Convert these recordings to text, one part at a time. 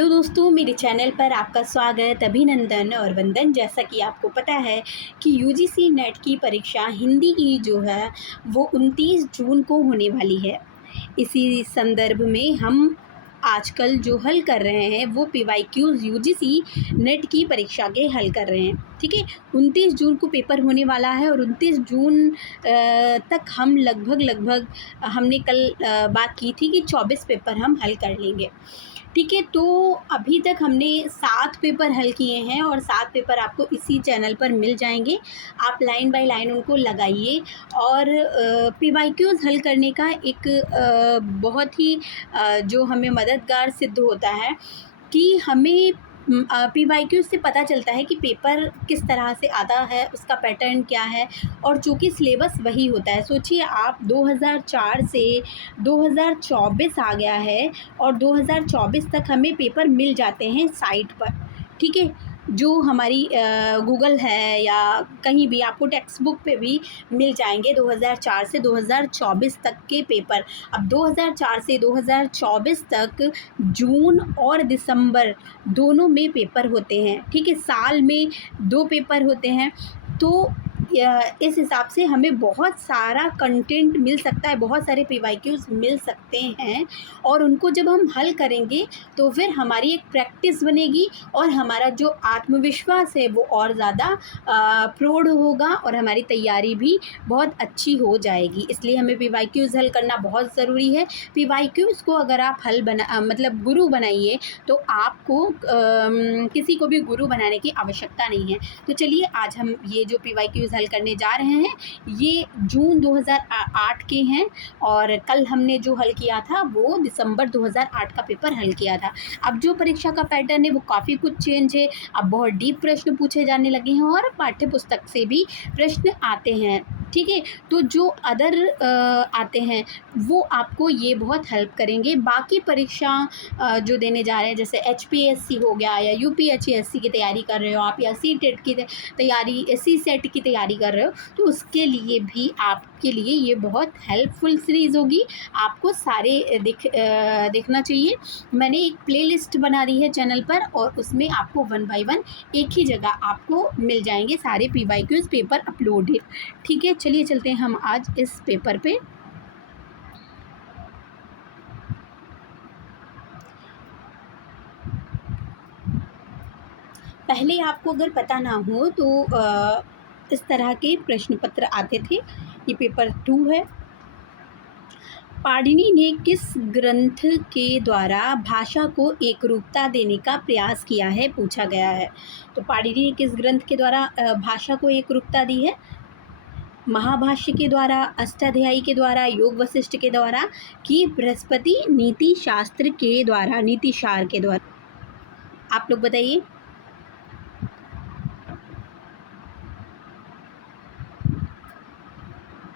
Hello दोस्तों, मेरे channel पर आपका स्वागत, अभिनंदन और वंदन। जैसा कि आपको पता है कि यूजीसी नेट की परीक्षा हिंदी की जो है वो 29 जून को होने वाली है। इसी संदर्भ में हम आजकल जो हल कर रहे हैं वो पीवाईक्यूज़ यूजीसी नेट की परीक्षा के हल कर रहे हैं। ठीक है, 29 जून को पेपर होने वाला है और 29 जून तक हम लगभग हमने कल बात की थी कि 24 पेपर हम हल कर लेंगे। ठीक है, तो अभी तक हमने 7 पेपर हल किए हैं और 7 पेपर आपको इसी चैनल पर मिल जाएंगे। आप लाइन बाय लाइन उनको लगाइए और पीवाईक्यूज़ हल करने का एक बहुत ही जो हमें मददगार सिद्ध होता है कि हमें पीवाईक्यू से पता चलता है कि पेपर किस तरह से आता है, उसका पैटर्न क्या है और चूँकि सिलेबस वही होता है। सोचिए आप 2004 से 2024 आ गया है और 2024 तक हमें पेपर मिल जाते हैं साइट पर। ठीक है, जो हमारी गूगल है या कहीं भी आपको टेक्स्ट बुक पे भी मिल जाएंगे 2004 से 2024 तक के पेपर। अब 2004 से 2024 तक जून और दिसंबर दोनों में पेपर होते हैं। ठीक है, साल में 2 पेपर होते हैं, तो इस हिसाब से हमें बहुत सारा कंटेंट मिल सकता है, बहुत सारे पीवाईक्यूज़ मिल सकते हैं और उनको जब हम हल करेंगे तो फिर हमारी एक प्रैक्टिस बनेगी और हमारा जो आत्मविश्वास है वो और ज़्यादा प्रौढ़ होगा और हमारी तैयारी भी बहुत अच्छी हो जाएगी। इसलिए हमें पीवाईक्यूज़ हल करना बहुत ज़रूरी है। पीवाईक्यूज़ को अगर आप मतलब गुरु बनाइए तो आपको किसी को भी गुरु बनाने की आवश्यकता नहीं है। तो चलिए आज हम ये जो पीवाईक्यूज़ हल करने जा रहे हैं ये जून 2008 के हैं और कल हमने जो हल किया था वो दिसंबर 2008 का पेपर हल किया था। अब जो परीक्षा का पैटर्न है वो काफ़ी कुछ चेंज है। अब बहुत डीप प्रश्न पूछे जाने लगे हैं और पाठ्य पुस्तक से भी प्रश्न आते हैं। ठीक है, तो जो अदर आते हैं वो आपको ये बहुत हेल्प करेंगे। बाकी परीक्षा जो देने जा रहे हैं जैसे एचपीएससी हो गया या यूपीएचएससी की तैयारी कर रहे हो आप या सीटेट की तैयारी, सीसेट की तैयारी कर रहे हो, तो उसके लिए भी आपके लिए ये बहुत हेल्पफुल सीरीज़ होगी। आपको सारे देखना चाहिए। मैंने एक प्लेलिस्ट बना दी है चैनल पर और उसमें आपको 1 बाय 1 एक ही जगह आपको मिल जाएंगे सारे पीवाईक्यूज़ पेपर अपलोडेड। ठीक है, चलिए चलते हैं हम आज इस पेपर पे। पहले आपको अगर पता ना हो तो इस तरह के प्रश्न पत्र आते थे। ये पेपर 2 है। पाणिनि ने किस ग्रंथ के द्वारा भाषा को एकरूपता देने का प्रयास किया है, पूछा गया है। तो पाणिनि ने किस ग्रंथ के द्वारा भाषा को एकरूपता दी है? महाभाष्य के द्वारा, अष्टाध्यायी के द्वारा, योग वशिष्ठ के द्वारा कि बृहस्पति नीति शास्त्र के द्वारा, नीतिशार के द्वारा? आप लोग बताइए।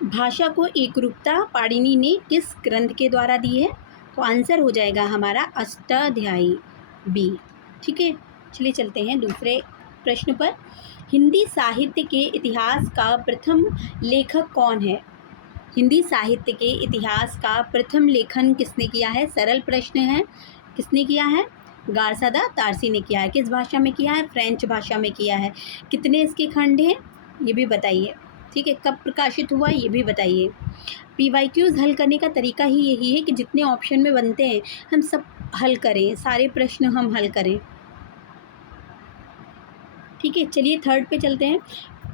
भाषा को एकरूपता पाणिनि ने किस ग्रंथ के द्वारा दी है? तो आंसर हो जाएगा हमारा अष्टाध्यायी बी। ठीक है, चलिए चलते हैं दूसरे प्रश्न पर। हिंदी साहित्य के इतिहास का प्रथम लेखक कौन है? हिंदी साहित्य के इतिहास का प्रथम लेखन किसने किया है? सरल प्रश्न है। किसने किया है? गारसादा तारसी ने किया है। किस भाषा में किया है? फ्रेंच भाषा में किया है। कितने इसके खंड हैं ये भी बताइए। ठीक है, कब प्रकाशित हुआ ये भी बताइए। पीवाईक्यूज़ हल करने का तरीका ही यही है कि जितने ऑप्शन में बनते हैं हम सब हल करें, सारे प्रश्न हम हल करें। ठीक है, चलिए थर्ड पे चलते हैं।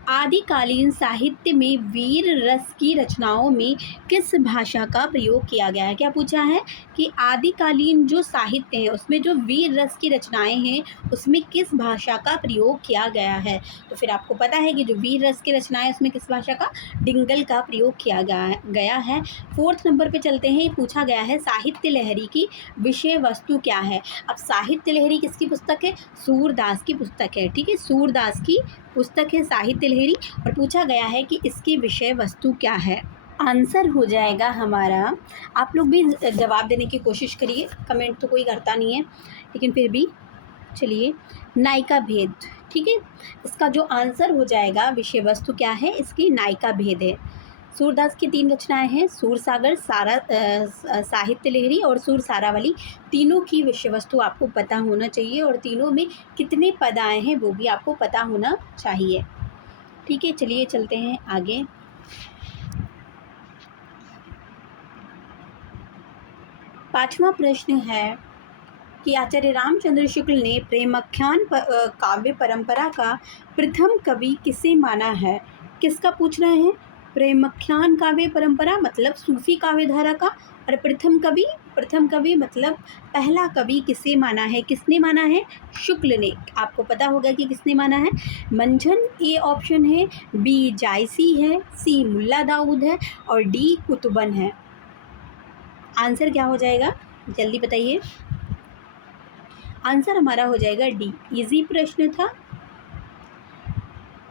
आदिकालीन साहित्य में वीर रस की रचनाओं में किस भाषा का प्रयोग किया गया है? क्या पूछा है कि आदिकालीन जो साहित्य है उसमें जो वीर रस की रचनाएं हैं उसमें किस भाषा का प्रयोग किया गया है? तो फिर आपको पता है कि जो वीर रस की रचनाएं उसमें किस भाषा का, डिंगल का प्रयोग किया गया है। फोर्थ नंबर पे चलते हैं। पूछा गया है साहित्य लहरी की विषय वस्तु क्या है? अब साहित्य लहरी किसकी पुस्तक है? सूरदास की पुस्तक है। ठीक है, सूरदास की पुस्तक है साहित्य लहरी और पूछा गया है कि इसकी विषय वस्तु क्या है? आंसर हो जाएगा हमारा, आप लोग भी जवाब देने की कोशिश करिए, कमेंट तो कोई करता नहीं है लेकिन फिर भी चलिए, नायिका भेद। ठीक है, इसका जो आंसर हो जाएगा विषय वस्तु क्या है, इसकी नायिका भेद है। सूरदास की 3 रचनाएं हैं, सूरसागर, साहित्य लहरी और सूर सारावली। तीनों की विषय वस्तु आपको पता होना चाहिए और तीनों में कितने पद आए हैं वो भी आपको पता होना चाहिए। ठीक है, चलिए चलते हैं आगे। पांचवा प्रश्न है कि आचार्य रामचंद्र शुक्ल ने प्रेमाख्यान काव्य परंपरा का प्रथम कवि किसे माना है? किसका पूछ रहे हैं? प्रेमाख्यान काव्य परंपरा मतलब सूफी काव्य धारा का, और प्रथम कवि मतलब पहला कवि किसे माना है? किसने माना है? शुक्ल ने। आपको पता होगा कि किसने माना है। मंझन ए ऑप्शन है, बी जायसी है, सी मुल्ला दाऊद है और डी कुतुबन है। आंसर क्या हो जाएगा, जल्दी बताइए। आंसर हमारा हो जाएगा डी। इजी प्रश्न था।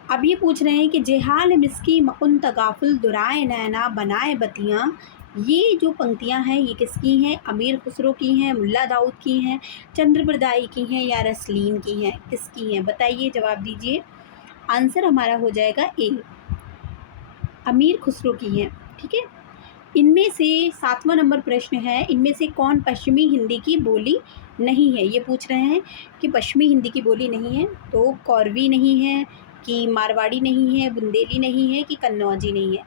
अब ये पूछ रहे हैं कि जेहाल मिस्की मकुन तगाफुल दुराए नैना बनाए बतियाँ, ये जो पंक्तियाँ हैं ये किसकी हैं? अमीर खुसरो की हैं, मुल्ला दाऊद की हैं, चंद्रप्रदाई की हैं या रसलीन की हैं? किसकी हैं? बताइए, जवाब दीजिए। आंसर हमारा हो जाएगा ए, अमीर खुसरो की हैं। ठीक है, इनमें से 7वां नंबर प्रश्न है, इनमें से कौन पश्चिमी हिंदी की बोली नहीं है? ये पूछ रहे हैं कि पश्चिमी हिंदी की बोली नहीं है, तो कौरवी नहीं है, कि मारवाड़ी नहीं है, बुंदेली नहीं है, कि कन्नौजी नहीं है।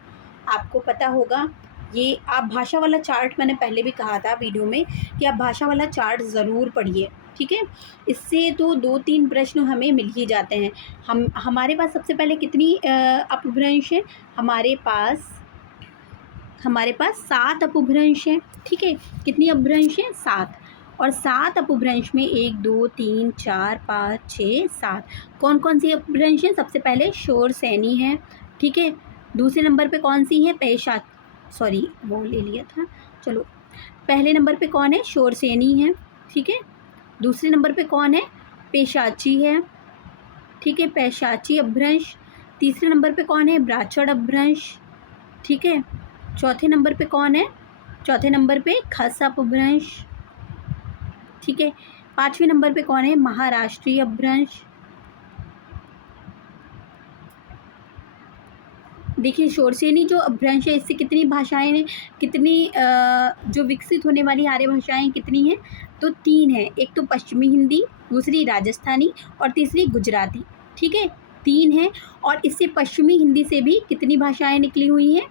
आपको पता होगा ये। आप भाषा वाला चार्ट, मैंने पहले भी कहा था वीडियो में कि आप भाषा वाला चार्ट ज़रूर पढ़िए। ठीक है, इससे तो 2-3 प्रश्न हमें मिल ही जाते हैं। हमारे पास सबसे पहले कितनी अपभ्रंश है? हमारे पास 7 अपभ्रंश हैं। ठीक है, कितनी अपभ्रंश हैं? 7। और 7 अपभ्रंश में 1 2 3 4 5 6 7 कौन कौन सी अपभ्रंश हैं? सबसे पहले शोर सैनी है। ठीक है, दूसरे नंबर पे कौन सी है? सॉरी वो ले लिया था, चलो। पहले नंबर पे कौन है? शोर सैनी है। ठीक है, दूसरे नंबर पे कौन है? पेशाची है। ठीक है, पेशाची अपभ्रंश। तीसरे नंबर पे कौन है? ब्राह्मण अपभ्रंश। ठीक है, चौथे नंबर पे कौन है? चौथे नंबर पे खस अपभ्रंश। ठीक है, 5वें नंबर पे कौन है? महाराष्ट्रीय अपभ्रंश। देखिए, शोरसेनी जो अपभ्रंश है इससे कितनी भाषाएं हैं, कितनी जो विकसित होने वाली आर्य भाषाएं कितनी हैं? तो 3 है। एक तो पश्चिमी हिंदी, दूसरी राजस्थानी और तीसरी गुजराती। ठीक है, 3 है। और इससे पश्चिमी हिंदी से भी कितनी भाषाएं निकली हुई हैं?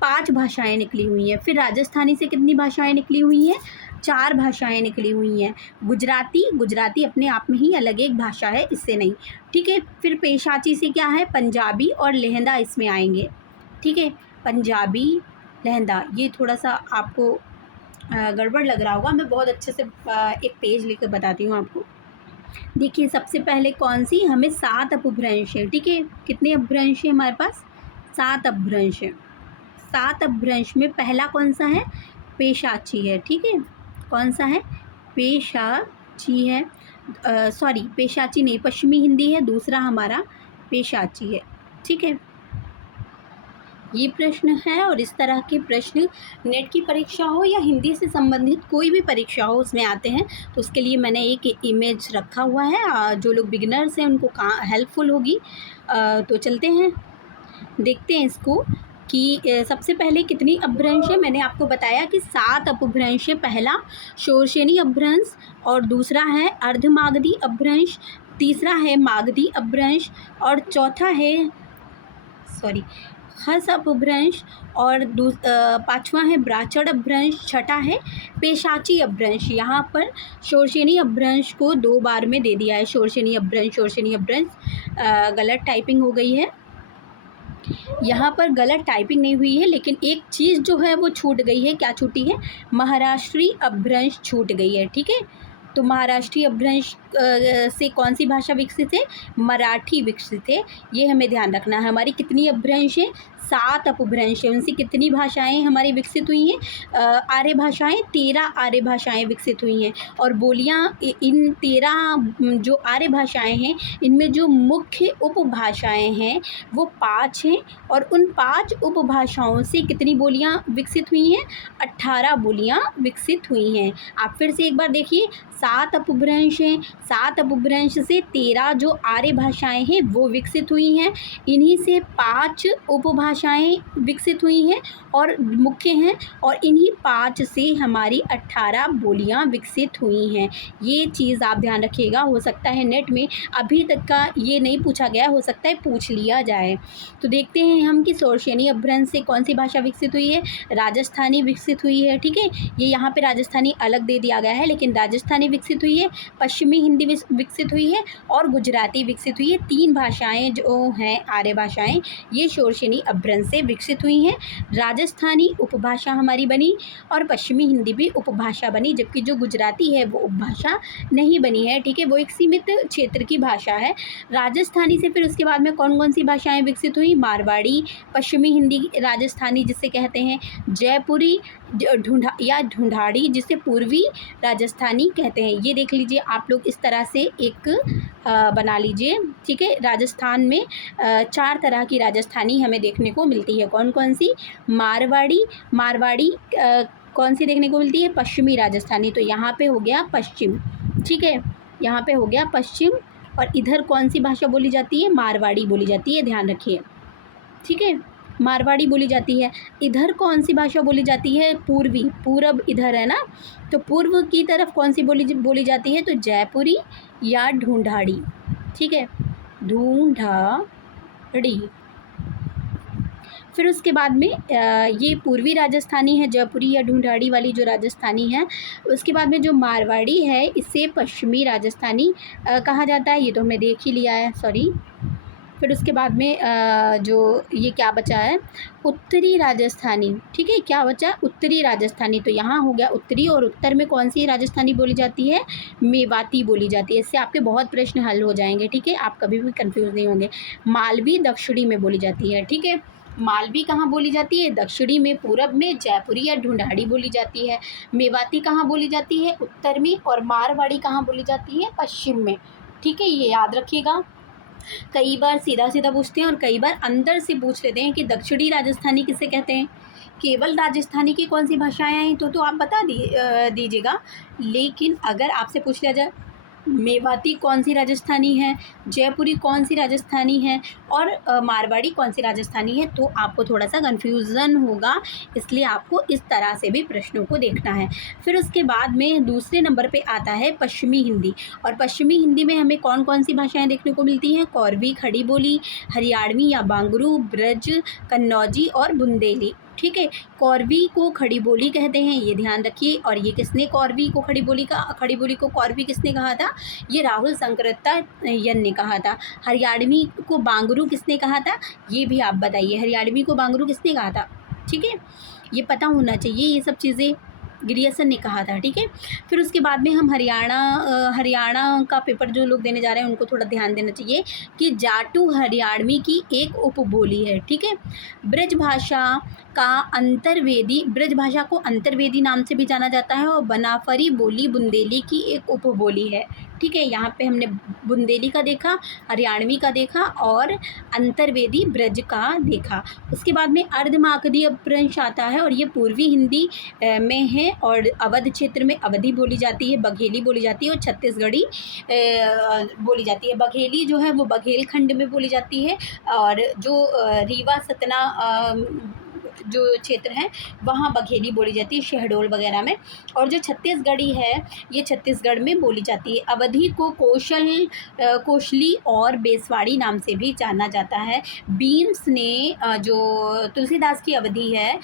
5 भाषाएं निकली हुई हैं। फिर राजस्थानी से कितनी भाषाएं निकली हुई हैं? 4 भाषाएं निकली हुई हैं। गुजराती अपने आप में ही अलग एक भाषा है, इससे नहीं। ठीक है, फिर पेशाची से क्या है? पंजाबी और लहंदा इसमें आएंगे। ठीक है, पंजाबी, लहंदा, ये थोड़ा सा आपको गड़बड़ लग रहा होगा। मैं बहुत अच्छे से एक पेज लेकर बताती हूँ आपको। देखिए, सबसे पहले कौन सी? हमें 7 अपभ्रंश है। ठीक है, कितने अपभ्रंश है हमारे पास? 7 अपभ्रंश है। 7 अपभ्रंश में पहला कौन सा है? पेशाची है। ठीक है, कौन सा है? पेशाची है। पेशाची नहीं, पश्चिमी हिंदी है। दूसरा हमारा पेशाची है। ठीक है, ये प्रश्न है। और इस तरह के प्रश्न नेट की परीक्षा हो या हिंदी से संबंधित कोई भी परीक्षा हो उसमें आते हैं। तो उसके लिए मैंने एक इमेज रखा हुआ है, जो लोग बिगिनर्स हैं उनको हेल्पफुल होगी। तो चलते हैं, देखते हैं इसको कि सबसे पहले कितनी अपभ्रंश है। मैंने आपको बताया कि 7 अपभ्रंश है। पहला शोरसेनी अपभ्रंश, और दूसरा है अर्धमागधी अपभ्रंश, तीसरा है मागधी अपभ्रंश, और चौथा है खस अपभ्रंश, और 5वां है ब्राह्मण अपभ्रंश, छठा है पेशाची अपभ्रंश। यहाँ पर शोरसेनी अपभ्रंश को 2 बार में दे दिया है। शोरसेनी अपभ्रंश गलत टाइपिंग हो गई है। यहाँ पर गलत टाइपिंग नहीं हुई है, लेकिन एक चीज़ जो है वो छूट गई है। क्या छूटी है? महाराष्ट्री अपभ्रंश छूट गई है। ठीक है, तो महाराष्ट्रीय अपभ्रंश से कौन सी भाषा विकसित है? मराठी विकसित है। ये हमें ध्यान रखना है। हमारी कितनी अपभ्रंश है? 7 अपभ्रंश है। उनसे कितनी भाषाएं हमारी विकसित हुई हैं? आर्य भाषाएं 13 आर्य भाषाएं विकसित हुई हैं। और बोलियां इन 13 जो आर्य भाषाएं हैं इनमें जो मुख्य उपभाषाएं हैं वो 5 हैं। और उन 5 उपभाषाओं से कितनी बोलियां विकसित हुई हैं? 18 बोलियां विकसित हुई हैं। आप फिर से एक बार देखिए, 7 अपभ्रंश हैं। 7 अपभ्रंश से 13 जो आर्य भाषाएं हैं वो विकसित हुई हैं। इन्हीं से 5 उपभाषाएं भाषाएं विकसित हुई हैं और मुख्य हैं, और इन्हीं 5 से हमारी 18 बोलियां विकसित हुई हैं। ये चीज़ आप ध्यान रखिएगा, हो सकता है नेट में अभी तक का ये नहीं पूछा गया, हो सकता है पूछ लिया जाए। तो देखते हैं हम कि शोरसेनी अपभ्रंश से कौन सी भाषा विकसित हुई है। राजस्थानी विकसित हुई है, ठीक है, ये यहाँ पे राजस्थानी अलग दे दिया गया है, लेकिन राजस्थानी विकसित हुई है, पश्चिमी हिंदी विकसित हुई है और गुजराती विकसित हुई है। 3 भाषाएं जो हैं आर्य भाषाएं, ये शोरसेनी अपभ्रंश से विकसित हुई हैं। राजस्थानी उपभाषा हमारी बनी और पश्चिमी हिंदी भी उपभाषा बनी, जबकि जो गुजराती है वो उपभाषा नहीं बनी है, ठीक है, वो एक सीमित क्षेत्र की भाषा है। राजस्थानी से फिर उसके बाद में कौन कौन सी भाषाएं विकसित हुई। मारवाड़ी, पश्चिमी हिंदी राजस्थानी जिसे कहते हैं, जयपुरी ढूंढाड़ी जिसे पूर्वी राजस्थानी कहते हैं। ये देख लीजिए आप लोग, इस तरह से एक बना लीजिए, ठीक है। राजस्थान में 4 तरह की राजस्थानी हमें देखने को मिलती है। कौन कौन सी। मारवाड़ी कौन सी देखने को मिलती है, पश्चिमी राजस्थानी, तो यहाँ पे हो गया पश्चिम, ठीक है, यहाँ पे हो गया पश्चिम। और इधर कौन सी भाषा बोली जाती है, मारवाड़ी बोली जाती है, ध्यान रखिए, ठीक है, मारवाड़ी बोली जाती है। इधर कौन सी भाषा बोली जाती है, पूर्वी, पूरब इधर है ना, तो पूर्व की तरफ कौन सी बोली जाती है, तो जयपुरी या ढूंढाड़ी, ठीक है, ढूंढाड़ी। फिर उसके बाद में ये पूर्वी राजस्थानी है, जयपुरी या ढूंढाड़ी वाली जो राजस्थानी है। उसके बाद में जो मारवाड़ी है, इसे पश्चिमी राजस्थानी कहा जाता है, ये तो हमने देख ही लिया है, सॉरी। फिर उसके बाद में जो ये क्या बचा है, उत्तरी राजस्थानी, ठीक है, क्या बचा, उत्तरी राजस्थानी, तो यहाँ हो गया उत्तरी। और उत्तर में कौन सी राजस्थानी बोली जाती है, मेवाती बोली जाती है। इससे आपके बहुत प्रश्न हल हो जाएंगे, ठीक है, आप कभी भी कंफ्यूज नहीं होंगे। मालवी दक्षिणी में बोली जाती है, ठीक है, मालवी कहाँ बोली जाती है, दक्षिणी में, पूरब में जयपुरी या ढूंढाड़ी बोली जाती है। मेवाती कहाँ बोली जाती है, उत्तर में। और मारवाड़ी कहाँ बोली जाती है, पश्चिम में, ठीक है, ये याद रखिएगा। कई बार सीधा सीधा पूछते हैं और कई बार अंदर से पूछ लेते हैं कि दक्षिणी राजस्थानी किसे कहते हैं। केवल राजस्थानी की कौन सी भाषाएं हैं तो आप बता दीजिएगा, लेकिन अगर आपसे पूछ लिया जाए मेवाती कौन सी राजस्थानी है, जयपुरी कौन सी राजस्थानी है और मारवाड़ी कौन सी राजस्थानी है, तो आपको थोड़ा सा कन्फ्यूज़न होगा। इसलिए आपको इस तरह से भी प्रश्नों को देखना है। फिर उसके बाद में दूसरे नंबर पे आता है पश्चिमी हिंदी। और पश्चिमी हिंदी में हमें कौन कौन सी भाषाएं देखने को मिलती हैं, कौरवी, खड़ी बोली, हरियाणवी या बांगरू, ब्रज, कन्नौजी और बुंदेली, ठीक है। कौरवी को खड़ी बोली कहते हैं, ये ध्यान रखिए। और ये किसने कौरवी को खड़ी बोली को कौरवी किसने कहा था, ये राहुल शंकरत्तयन ने कहा था। हरियाणवी को बांगरू किसने कहा था, ये भी आप बताइए, हरियाणवी को बांगरू किसने कहा था, ठीक है, ये पता होना चाहिए, ये सब चीज़ें ग्रियर्सन ने कहा था, ठीक है। फिर उसके बाद में हम हरियाणा का पेपर जो लोग देने जा रहे हैं उनको थोड़ा ध्यान देना चाहिए कि जाटू हरियाणवी की एक उपबोली है, ठीक है। ब्रज भाषा को अंतर्वेदी नाम से भी जाना जाता है और बनाफरी बोली बुंदेली की एक उपबोली है, ठीक है। यहाँ पे हमने बुंदेली का देखा, हरियाणवी का देखा और अंतर्वेदी ब्रज का देखा। उसके बाद में अर्धमागधी अपभ्रंश आता है और ये पूर्वी हिंदी में है और अवध क्षेत्र में अवधी बोली जाती है, बघेली बोली जाती है और छत्तीसगढ़ी बोली जाती है। बघेली जो है वो बघेलखंड में बोली जाती है और जो रीवा सतना जो क्षेत्र है वहाँ बघेली बोली जाती है, शहडोल वगैरह में। और जो छत्तीसगढ़ी है ये छत्तीसगढ़ में बोली जाती है। अवधी को कोशली और बेसवाड़ी नाम से भी जाना जाता है। बीन्स ने जो तुलसीदास की अवधी है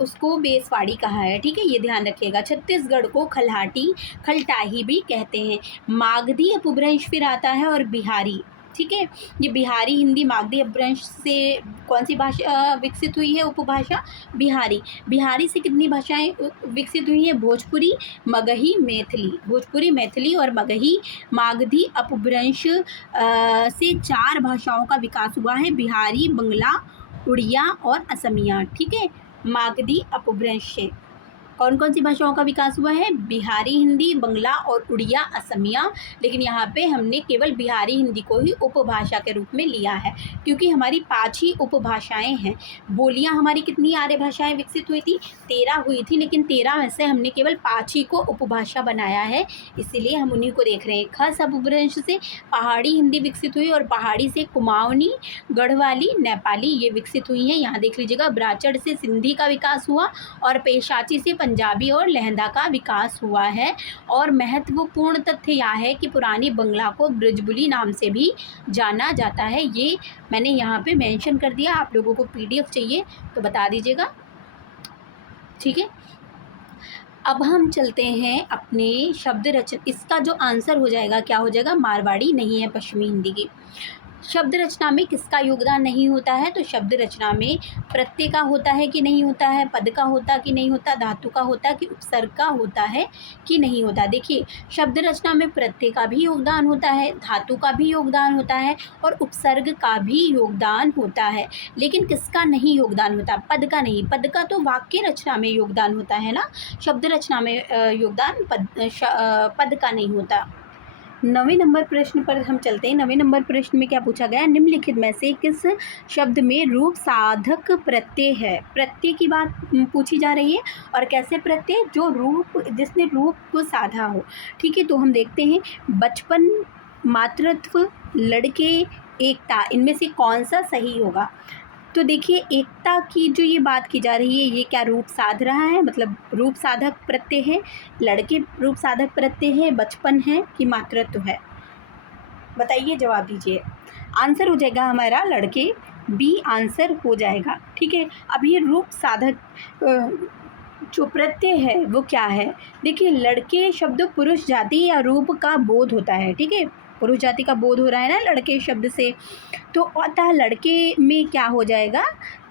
उसको बेसवाड़ी कहा है, ठीक है, ये ध्यान रखिएगा। छत्तीसगढ़ को खलटाही भी कहते हैं। मागधी अपभ्रंश फिर आता है और बिहारी, ठीक है, ये बिहारी हिंदी मागधी अपभ्रंश से कौन सी भाषा विकसित हुई है, उपभाषा बिहारी। बिहारी से कितनी भाषाएं विकसित हुई हैं, भोजपुरी, मगही, मैथिली और मगही। मागधी अपभ्रंश से 4 भाषाओं का विकास हुआ है, बिहारी, बंगला, उड़िया और असमिया, ठीक है, मागधी अपभ्रंश से। कौन कौन सी भाषाओं का विकास हुआ है? बिहारी हिंदी, बंगला और उड़िया, असमिया। लेकिन यहाँ पे हमने केवल बिहारी हिंदी को ही उपभाषा के रूप में लिया है, क्योंकि हमारी 5 ही उपभाषाएं हैं। बोलियाँ हमारी कितनी आर्य भाषाएं विकसित हुई थी? 13 हुई थी, लेकिन 13 में से हमने केवल 5 ही को उपभाषा बनाया है, इसीलिए हम उन्हीं को देख रहे हैं। खस अपभ्रंश से पहाड़ी हिंदी विकसित हुई और पहाड़ी से कुमाऊनी, गढ़वाली, नेपाली ये विकसित हुई हैं। यहाँ देख लीजिएगा, ब्राचड़ से सिंधी का विकास हुआ और पेशाची से पंजाबी और लहंदा का विकास हुआ है। और महत्वपूर्ण तथ्य यह है कि पुरानी बंगला को ब्रजबुली नाम से भी जाना जाता है। ये मैंने यहाँ पे मेंशन कर दिया। आप लोगों को पीडीएफ चाहिए तो बता दीजिएगा, ठीक है। अब हम चलते हैं अपने शब्द रचना। इसका जो आंसर हो जाएगा क्या हो जाएगा? मारवाड़ी नहीं है पश्चिमी हिंदी की। शब्द रचना में किसका योगदान नहीं होता है? तो शब्द रचना में प्रत्यय का होता है कि नहीं होता है, पद का होता कि नहीं होता, धातु का होता कि उपसर्ग का होता है कि नहीं होता। देखिए, शब्द रचना में प्रत्यय का भी योगदान होता है, धातु का भी योगदान होता है और उपसर्ग का भी योगदान होता है। लेकिन किसका नहीं योगदान होता? पद का नहीं। पद का तो वाक्य रचना में योगदान होता है ना, शब्द रचना में योगदान पद का नहीं होता। 9वें नंबर प्रश्न पर हम चलते हैं। 9वें नंबर प्रश्न में क्या पूछा गया? निम्नलिखित में से किस शब्द में रूप साधक प्रत्यय है? प्रत्यय की बात पूछी जा रही है। और कैसे प्रत्यय? जो रूप, जिसने रूप को साधा हो, ठीक है। तो हम देखते हैं, बचपन, मातृत्व, लड़के, एकता, इनमें से कौन सा सही होगा? तो देखिए, एकता की जो ये बात की जा रही है, ये क्या रूप साध रहा है? मतलब रूप साधक प्रत्यय है, लड़के रूप साधक प्रत्यय है, बचपन है कि मातृत्व है? बताइए, जवाब दीजिए। आंसर हो जाएगा हमारा लड़के, बी आंसर हो जाएगा, ठीक है। अब ये रूप साधक जो प्रत्यय है वो क्या है? देखिए, लड़के शब्द पुरुष जाति या रूप का बोध होता है, ठीक है। पुरुष जाति का बोध हो रहा है ना लड़के शब्द से, तो अतः लड़के में क्या हो जाएगा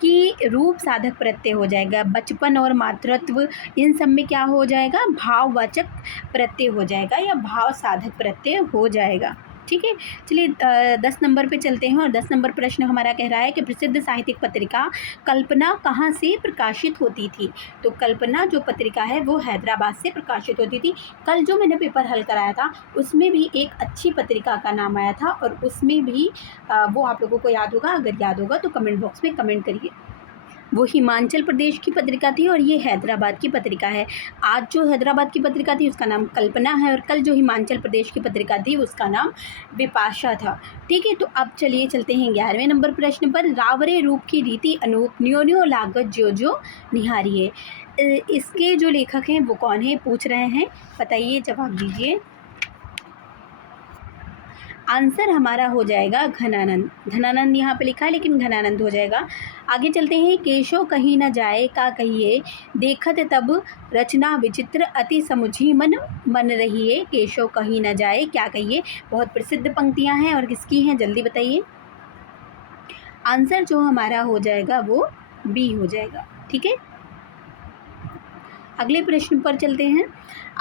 कि रूप साधक प्रत्यय हो जाएगा। बचपन और मातृत्व, इन सब में क्या हो जाएगा? भाववाचक प्रत्यय हो जाएगा या भाव साधक प्रत्यय हो जाएगा, ठीक है। चलिए 10 नंबर पे चलते हैं। और 10 नंबर प्रश्न हमारा कह रहा है कि प्रसिद्ध साहित्यिक पत्रिका कल्पना कहाँ से प्रकाशित होती थी? तो कल्पना जो पत्रिका है वो हैदराबाद से प्रकाशित होती थी। कल जो मैंने पेपर हल कराया था उसमें भी एक अच्छी पत्रिका का नाम आया था और उसमें भी वो आप लोगों को याद होगा। अगर याद होगा तो कमेंट बॉक्स में कमेंट करिए। वो हिमाचल प्रदेश की पत्रिका थी और ये हैदराबाद की पत्रिका है। आज जो हैदराबाद की पत्रिका थी उसका नाम कल्पना है और कल जो हिमाचल प्रदेश की पत्रिका थी उसका नाम विपाशा था, ठीक है। तो अब चलिए चलते हैं 11वें नंबर प्रश्न पर। रावरे रूप की रीति अनूप न्यो न्यो लागत जो जो निहारिये। इसके जो लेखक हैं वो कौन है पूछ रहे हैं, बताइए, जवाब दीजिए। आंसर हमारा हो जाएगा घनानंद। घनानंद यहाँ पे लिखा है लेकिन घनानंद हो जाएगा। आगे चलते हैं। केशव कहीं न जाए का कहिए, देखत तब रचना विचित्र अति समुझी मन मन रहिए। केशव कहीं न जाए क्या कहिए, बहुत प्रसिद्ध पंक्तियाँ हैं और किसकी हैं जल्दी बताइए। आंसर जो हमारा हो जाएगा वो बी हो जाएगा, ठीक है। अगले प्रश्न पर चलते हैं।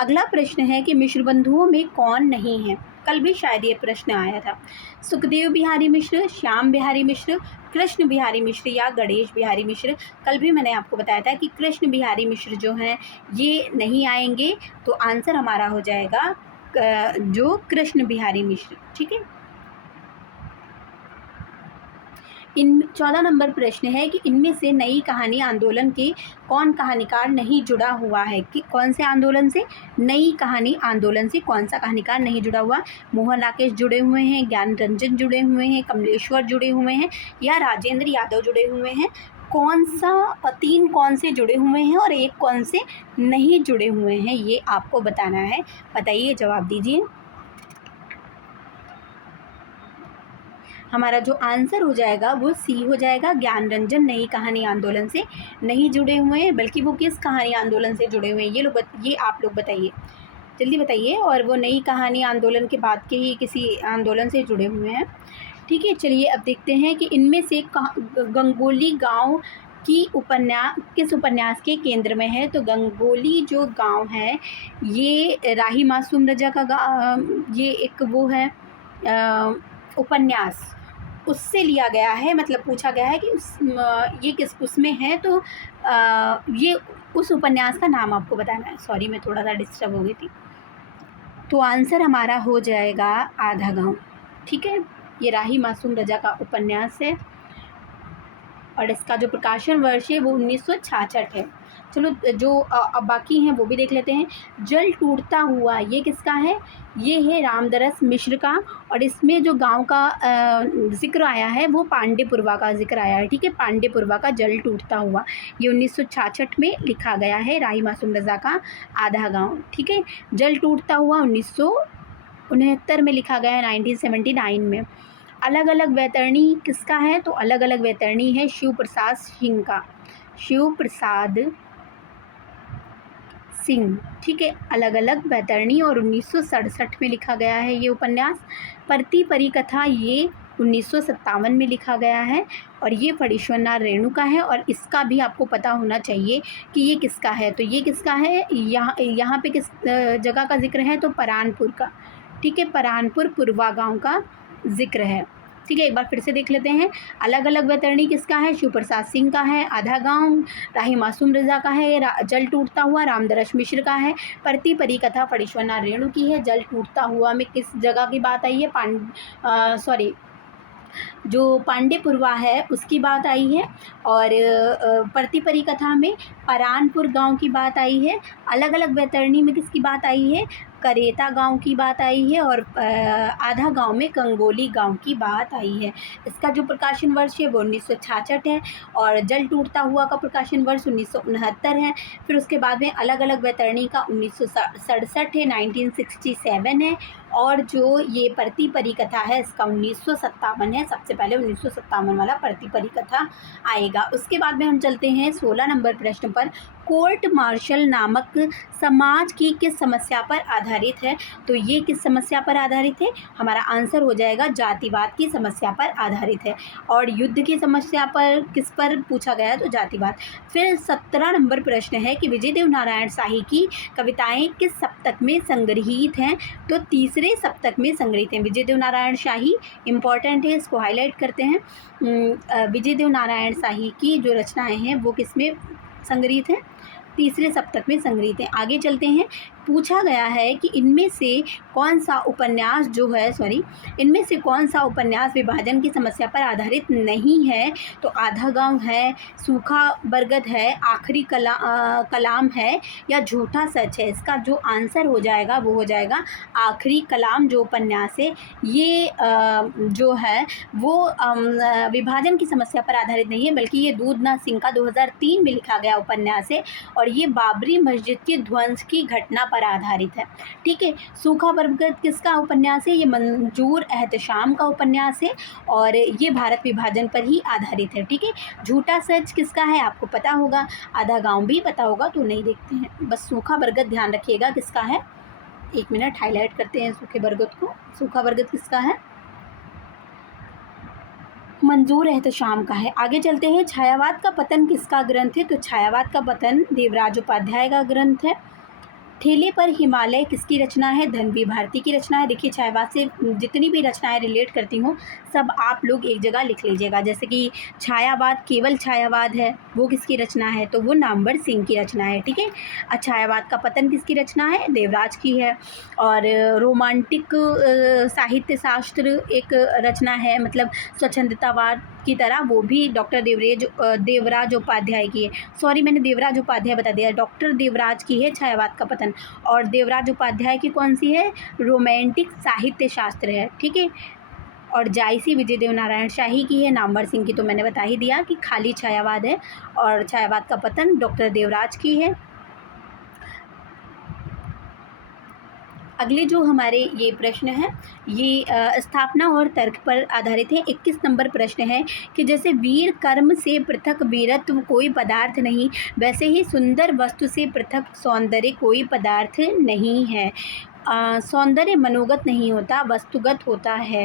अगला प्रश्न है कि मिश्र बंधुओं में कौन नहीं है? कल भी शायद ये प्रश्न आया था। सुखदेव बिहारी मिश्र, श्याम बिहारी मिश्र, कृष्ण बिहारी मिश्र या गणेश बिहारी मिश्र। कल भी मैंने आपको बताया था कि कृष्ण बिहारी मिश्र जो हैं ये नहीं आएंगे, तो आंसर हमारा हो जाएगा जो कृष्ण बिहारी मिश्र, ठीक है। इन 14 नंबर प्रश्न है कि इनमें से नई कहानी आंदोलन के कौन कहानीकार नहीं जुड़ा हुआ है? कि कौन से आंदोलन से? नई कहानी आंदोलन से कौन सा कहानीकार नहीं जुड़ा हुआ? मोहन राकेश जुड़े हुए हैं, ज्ञान रंजन जुड़े हुए हैं, कमलेश्वर जुड़े हुए हैं या राजेंद्र यादव जुड़े हुए हैं? कौन सा 3 कौन से जुड़े हुए हैं और 1 कौन से नहीं जुड़े हुए हैं, ये आपको बताना है। बताइए, जवाब दीजिए। हमारा जो आंसर हो जाएगा वो सी हो जाएगा। ज्ञान रंजन नई कहानी आंदोलन से नहीं जुड़े हुए हैं, बल्कि वो किस कहानी आंदोलन से जुड़े हुए हैं ये आप लोग बताइए, जल्दी बताइए। और वो नई कहानी आंदोलन के बाद के ही किसी आंदोलन से जुड़े हुए हैं, ठीक है। चलिए अब देखते हैं कि इनमें से गंगोली गाँव की किस उपन्यास के केंद्र में है? तो गंगोली जो गाँव है ये राही मासूम रजा का ये एक वो है उपन्यास, उससे लिया गया है, मतलब पूछा गया है कि ये किस उसमें है, तो ये उस उपन्यास का नाम आपको बताना है। सॉरी, मैं थोड़ा सा डिस्टर्ब हो गई थी। तो आंसर हमारा हो जाएगा आधा गाँव। ठीक है, ये राही मासूम रजा का उपन्यास है और इसका जो प्रकाशन वर्ष है वो 1966 है। चलो, जो अब बाकी हैं वो भी देख लेते हैं। जल टूटता हुआ, ये किसका है? ये है रामदरस मिश्र का, और इसमें जो गांव का ज़िक्र आया है वो पांडेपुरवा का ज़िक्र आया है। ठीक है, पांडेपुरवा का जल टूटता हुआ, ये 1966 में लिखा गया है, राही मासूम रज़ा का आधा गाँव। ठीक है, जल टूटता हुआ 1969 में लिखा गया है, 1979 में। अलग अलग वैतरणी किसका है? तो अलग अलग वैतरणी है शिव प्रसाद सिंह का, शिव प्रसाद सिंह। ठीक है, अलग अलग वैतरणी, और 1967 में लिखा गया है ये उपन्यास। परती परिकथा, ये 1957 में लिखा गया है, और ये फणीश्वरनाथ रेणु का है, और इसका भी आपको पता होना चाहिए कि ये किसका है। तो ये किसका है? यहाँ पे किस जगह का जिक्र है? तो परानपुर का। ठीक है, परानपुर पुरवा गांव का जिक्र है। ठीक है, एक बार फिर से देख लेते हैं। अलग अलग वैतरणी किसका है? शिव प्रसाद सिंह का है। आधा गांव राही मासूम रज़ा का है। जल टूटता हुआ रामदरस मिश्र का है। परती परिकथा फणीश्वरनाथ रेणु की है। जल टूटता हुआ में किस जगह की बात आई है? जो पांडेपुरवा है उसकी बात आई है, और परती परिकथा में परानपुर गांव की बात आई है। अलग अलग वैतरणी में किसकी बात आई है? करेता गांव की बात आई है, और आधा गांव में कंगोली गांव की बात आई है। इसका जो प्रकाशन वर्ष है वो 1966 है, और जल टूटता हुआ का प्रकाशन वर्ष 1969 है। फिर उसके बाद में अलग अलग वैतरणी का 1967 है, 1967 है, और जो ये परती परिकथा है इसका 1957 है। सबसे पहले 1957 वाला परती परिकथा आएगा। उसके बाद में हम चलते हैं 16 नंबर प्रश्न पर। कोर्ट मार्शल नामक समाज की किस समस्या पर आधारित है? तो ये किस समस्या पर आधारित है? हमारा आंसर हो जाएगा जातिवाद की समस्या पर आधारित है। और युद्ध की समस्या पर किस पर पूछा गया है? तो जातिवाद। फिर 17 नंबर प्रश्न है कि विजय देव नारायण शाही की कविताएं किस सप्तक में संग्रहित हैं? तो तीसरे सप्तक में संग्रहित हैं। विजय देव नारायण शाही इंपॉर्टेंट है, इसको हाईलाइट करते हैं। विजय देव नारायण शाही की जो रचनाएं हैं वो किस में संग्रहित हैं? तीसरे सप्तक में संग्रहित हैं। आगे चलते हैं। पूछा गया है कि इनमें से कौन सा उपन्यास इनमें से कौन सा उपन्यास विभाजन की समस्या पर आधारित नहीं है? तो आधा गांव है, सूखा बरगद है, आखिरी कलाम है, या झूठा सच है? इसका जो आंसर हो जाएगा वो हो जाएगा आखिरी कलाम। जो उपन्यास है ये जो है वो विभाजन की समस्या पर आधारित नहीं है, बल्कि ये दूधनाथ सिंह का 2003 में लिखा गया उपन्यास है, और ये बाबरी मस्जिद के ध्वंस की घटना पर आधारित है। ठीक है, सूखा बरगद किसका उपन्यास है? ये मंजूर एहतशाम का उपन्यास है, और ये भारत विभाजन पर ही आधारित है। ठीक है, झूठा सच किसका है? आपको पता होगा, आधा गांव भी पता होगा, तो नहीं देखते हैं, बस सूखा बरगद ध्यान रखिएगा किसका है। एक मिनट हाईलाइट करते हैं सूखे बरगद को। सूखा बरगद किसका है? मंजूर एहतशाम का है। आगे चलते हैं। छायावाद का पतन किसका ग्रंथ है? तो छायावाद का पतन देवराज उपाध्याय का ग्रंथ है। ठेले पर हिमालय किसकी रचना है? धनवी भारती की रचना है। देखिए, छायावाद से जितनी भी रचनाएं रिलेट करती हूँ सब आप लोग एक जगह लिख लीजिएगा। जैसे कि छायावाद, केवल छायावाद है, वो किसकी रचना है? तो वो नामवर सिंह की रचना है। ठीक है, छायावाद का पतन किसकी रचना है? देवराज की है। और रोमांटिक साहित्य शास्त्र एक रचना है, मतलब स्वच्छंदतावाद की तरह, वो भी डॉक्टर देवराज उपाध्याय की है। सॉरी, मैंने देवराज उपाध्याय बता दिया, डॉक्टर देवराज की है छायावाद का पतन। और देवराज उपाध्याय की कौन सी है? रोमांटिक साहित्य शास्त्र है। ठीक है, और जायसी विजय देव नारायण शाही की है। नामवर सिंह की तो मैंने बता ही दिया कि खाली छायावाद है, और छायावाद का पतन डॉक्टर देवराज की है। अगले जो हमारे ये प्रश्न है ये स्थापना और तर्क पर आधारित है। 21 नंबर प्रश्न है कि जैसे वीर कर्म से पृथक वीरत्व कोई पदार्थ नहीं, वैसे ही सुंदर वस्तु से पृथक सौंदर्य कोई पदार्थ नहीं है। सौंदर्य मनोगत नहीं होता, वस्तुगत होता है।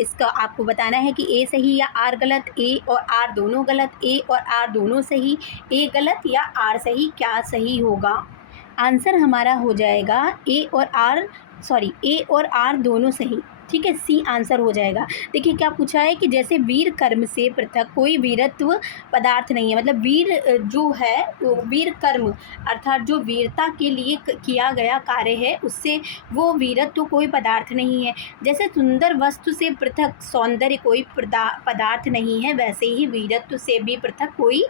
इसका आपको बताना है कि ए सही या आर गलत, ए और आर दोनों गलत, ए और आर दोनों सही, ए गलत या आर सही, क्या सही होगा? आंसर हमारा हो जाएगा ए और आर दोनों सही। ठीक है, सी आंसर हो जाएगा। देखिए क्या पूछा है कि जैसे वीर कर्म से पृथक कोई वीरत्व पदार्थ नहीं है, मतलब वीर जो है वो वीर कर्म अर्थात जो वीरता के लिए किया गया कार्य है उससे वो वीरत्व कोई पदार्थ नहीं है। जैसे सुंदर वस्तु से पृथक सौंदर्य कोई पदार्थ नहीं है, वैसे ही वीरत्व से भी पृथक कोई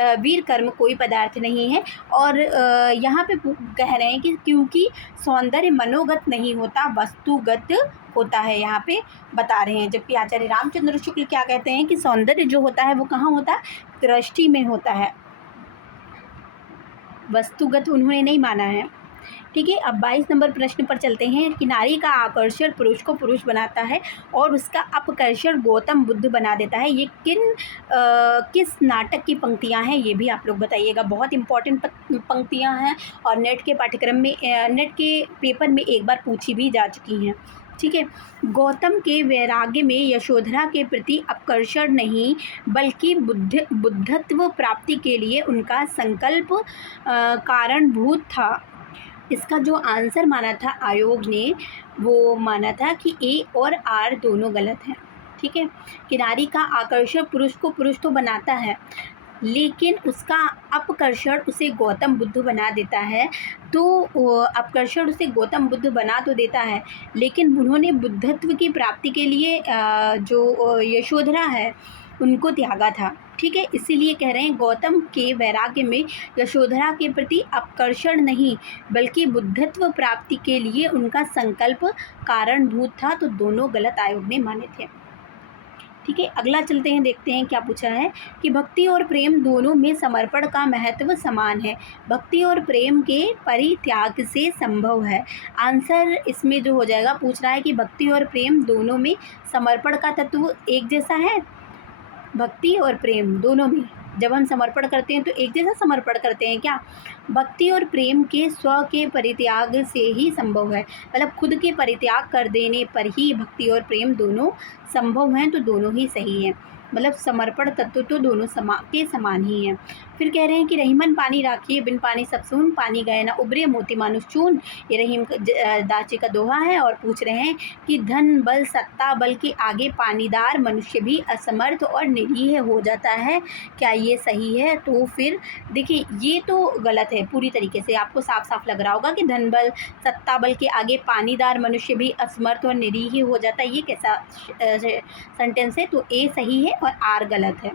वीर कर्म कोई पदार्थ नहीं है। और यहाँ पे कह रहे हैं कि क्योंकि सौंदर्य मनोगत नहीं होता, वस्तुगत होता है, यहाँ पे बता रहे हैं। जबकि आचार्य रामचंद्र शुक्ल क्या कहते हैं कि सौंदर्य जो होता है वो कहाँ होता है, दृष्टि में होता है, वस्तुगत उन्होंने नहीं माना है। ठीक है, अब 22 नंबर प्रश्न पर चलते हैं कि नारी का आकर्षण पुरुष को पुरुष बनाता है और उसका अपकर्षण गौतम बुद्ध बना देता है। ये किस नाटक की पंक्तियां हैं, ये भी आप लोग बताइएगा। बहुत इंपॉर्टेंट पंक्तियां हैं और नेट के पाठ्यक्रम में नेट के पेपर में एक बार पूछी भी जा चुकी हैं। ठीक है, गौतम के वैराग्य में यशोधरा के प्रति अपकर्षण नहीं बल्कि बुद्धत्व प्राप्ति के लिए उनका संकल्प कारणभूत था। इसका जो आंसर माना था आयोग ने, वो माना था कि ए और आर दोनों गलत हैं। ठीक है, कि नारी का आकर्षण पुरुष को पुरुष तो बनाता है लेकिन उसका अपकर्षण उसे गौतम बुद्ध बना देता है। तो अपकर्षण उसे गौतम बुद्ध बना तो देता है लेकिन उन्होंने बुद्धत्व की प्राप्ति के लिए जो यशोधरा है उनको त्यागा था। ठीक है, इसीलिए कह रहे हैं गौतम के वैराग्य में यशोधरा के प्रति अपकर्षण नहीं बल्कि बुद्धत्व प्राप्ति के लिए उनका संकल्प कारणभूत था। तो दोनों गलत आयोग ने माने थे। ठीक है, अगला चलते हैं, देखते हैं क्या पूछा है कि भक्ति और प्रेम दोनों में समर्पण का महत्व समान है। भक्ति और प्रेम के परित्याग से संभव है। आंसर इसमें जो हो जाएगा, पूछ रहा है कि भक्ति और प्रेम दोनों में समर्पण का तत्व एक जैसा है। भक्ति और प्रेम दोनों में जब हम समर्पण करते हैं तो एक जैसा समर्पण करते हैं क्या? भक्ति और प्रेम के स्व के परित्याग से ही संभव है, मतलब खुद के परित्याग कर देने पर ही भक्ति और प्रेम दोनों संभव हैं। तो दोनों ही सही हैं, मतलब समर्पण तत्व तो दोनों समान ही हैं। फिर कह रहे हैं कि रहीमन पानी राखिए बिन पानी सब सून, पानी गए ना उबरे मोती मानुष चून। ये रहीम दाची का दोहा है और पूछ रहे हैं कि धन बल सत्ता बल के आगे पानीदार मनुष्य भी असमर्थ और निरीह हो जाता है, क्या ये सही है? तो फिर देखिए ये तो गलत है पूरी तरीके से, आपको साफ साफ लग रहा होगा कि धन बल सत्ता बल के आगे पानीदार मनुष्य भी असमर्थ और निरीह हो जाता है, ये कैसा सेंटेंस है? तो ए सही है और आर गलत है।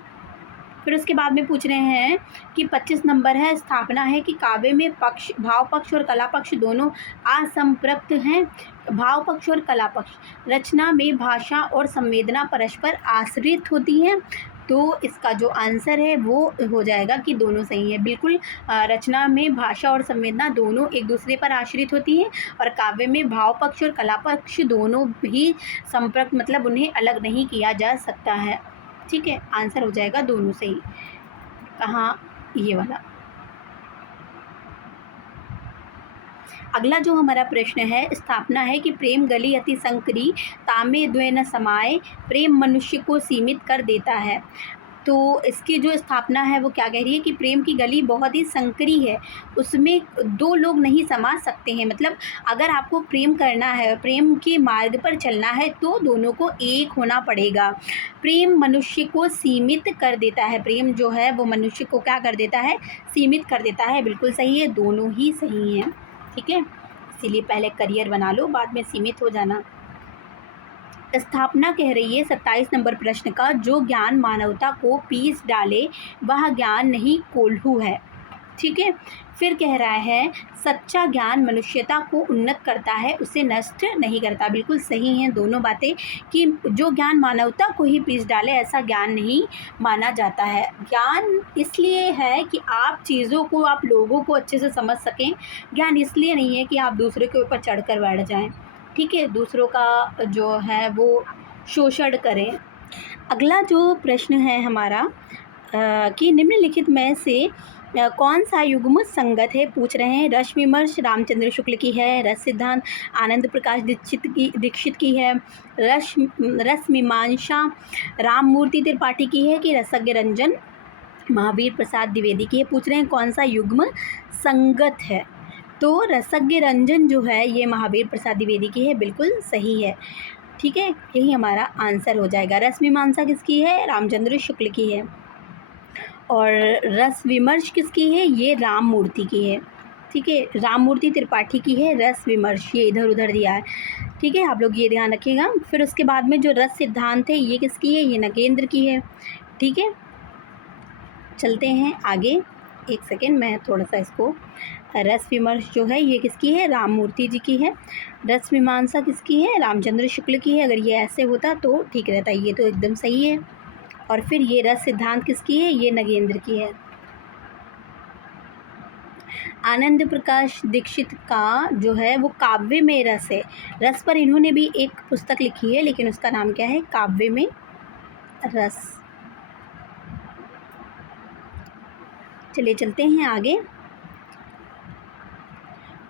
फिर उसके बाद में पूछ रहे हैं कि 25 नंबर है, स्थापना है कि काव्य में पक्ष भाव पक्ष और कला पक्ष दोनों असंपृक्त हैं। भाव पक्ष और कला पक्ष रचना में भाषा और संवेदना परस्पर आश्रित होती हैं। तो इसका जो आंसर है वो हो जाएगा कि दोनों सही है। बिल्कुल, रचना में भाषा और संवेदना दोनों एक दूसरे पर आश्रित होती हैं और काव्य में भाव पक्ष और कला पक्ष दोनों भी संपर्क, मतलब उन्हें अलग नहीं किया जा सकता है। ठीक है, आंसर हो जाएगा दोनों सही। कहाँ? ये वाला। अगला जो हमारा प्रश्न है, स्थापना है कि प्रेम गली अति संकरी तामे द्वे न समाये, प्रेम मनुष्य को सीमित कर देता है। तो इसकी जो स्थापना है वो क्या कह रही है कि प्रेम की गली बहुत ही संकरी है, उसमें दो लोग नहीं समा सकते हैं। मतलब अगर आपको प्रेम करना है, प्रेम के मार्ग पर चलना है तो दोनों को एक होना पड़ेगा। प्रेम मनुष्य को सीमित कर देता है, प्रेम जो है वो मनुष्य को क्या कर देता है? सीमित कर देता है। बिल्कुल सही है, दोनों ही सही हैं। ठीक है, इसीलिए पहले करियर बना लो, बाद में सीमित हो जाना। स्थापना कह रही है 27 नंबर प्रश्न का, जो ज्ञान मानवता को पीस डाले वह ज्ञान नहीं कोल्हू है। ठीक है, फिर कह रहा है सच्चा ज्ञान मनुष्यता को उन्नत करता है, उसे नष्ट नहीं करता। बिल्कुल सही हैं दोनों बातें कि जो ज्ञान मानवता को ही पीस डाले ऐसा ज्ञान नहीं माना जाता है। ज्ञान इसलिए है कि आप चीज़ों को, आप लोगों को अच्छे से समझ सकें। ज्ञान इसलिए नहीं है कि आप दूसरे के ऊपर चढ़ कर बैठ जाएँ, ठीक है, दूसरों का जो है वो शोषण करें। अगला जो प्रश्न है हमारा कि निम्नलिखित में से कौन सा युग्म संगत है, पूछ रहे हैं। रस विमर्श रामचंद्र शुक्ल की है, रस सिद्धांत आनंद प्रकाश दीक्षित की है, रस मीमांसा राममूर्ति त्रिपाठी की है कि रसज्ञ रंजन महावीर प्रसाद द्विवेदी की है। पूछ रहे हैं कौन सा युग्म संगत है। तो रसज्ञ रंजन जो है ये महावीर प्रसाद द्विवेदी की है, बिल्कुल सही है। ठीक है, यही हमारा आंसर हो जाएगा। रस मीमांसा किसकी है? रामचंद्र शुक्ल की है। और रस विमर्श किसकी है? ये राम मूर्ति की है। ठीक है, राम मूर्ति त्रिपाठी की है रस विमर्श, ये इधर उधर दिया है। ठीक है, आप लोग ये ध्यान रखिएगा। फिर उसके बाद में जो रस सिद्धांत है ये किसकी है? ये नगेंद्र की है। ठीक है, चलते हैं आगे। एक सेकेंड, मैं थोड़ा सा इसको, रस विमर्श जो है ये किसकी है? राम मूर्ति जी की है। रस मीमांसा किसकी है? रामचंद्र शुक्ल की है। अगर ये ऐसे होता तो ठीक रहता, ये तो एकदम सही है। और फिर ये रस सिद्धांत किसकी है? ये नगेंद्र की है। आनंद प्रकाश दीक्षित का जो है वो काव्य में रस है। रस पर इन्होंने भी एक पुस्तक लिखी है, लेकिन उसका नाम क्या है? काव्य में रस। चलिए चलते हैं आगे।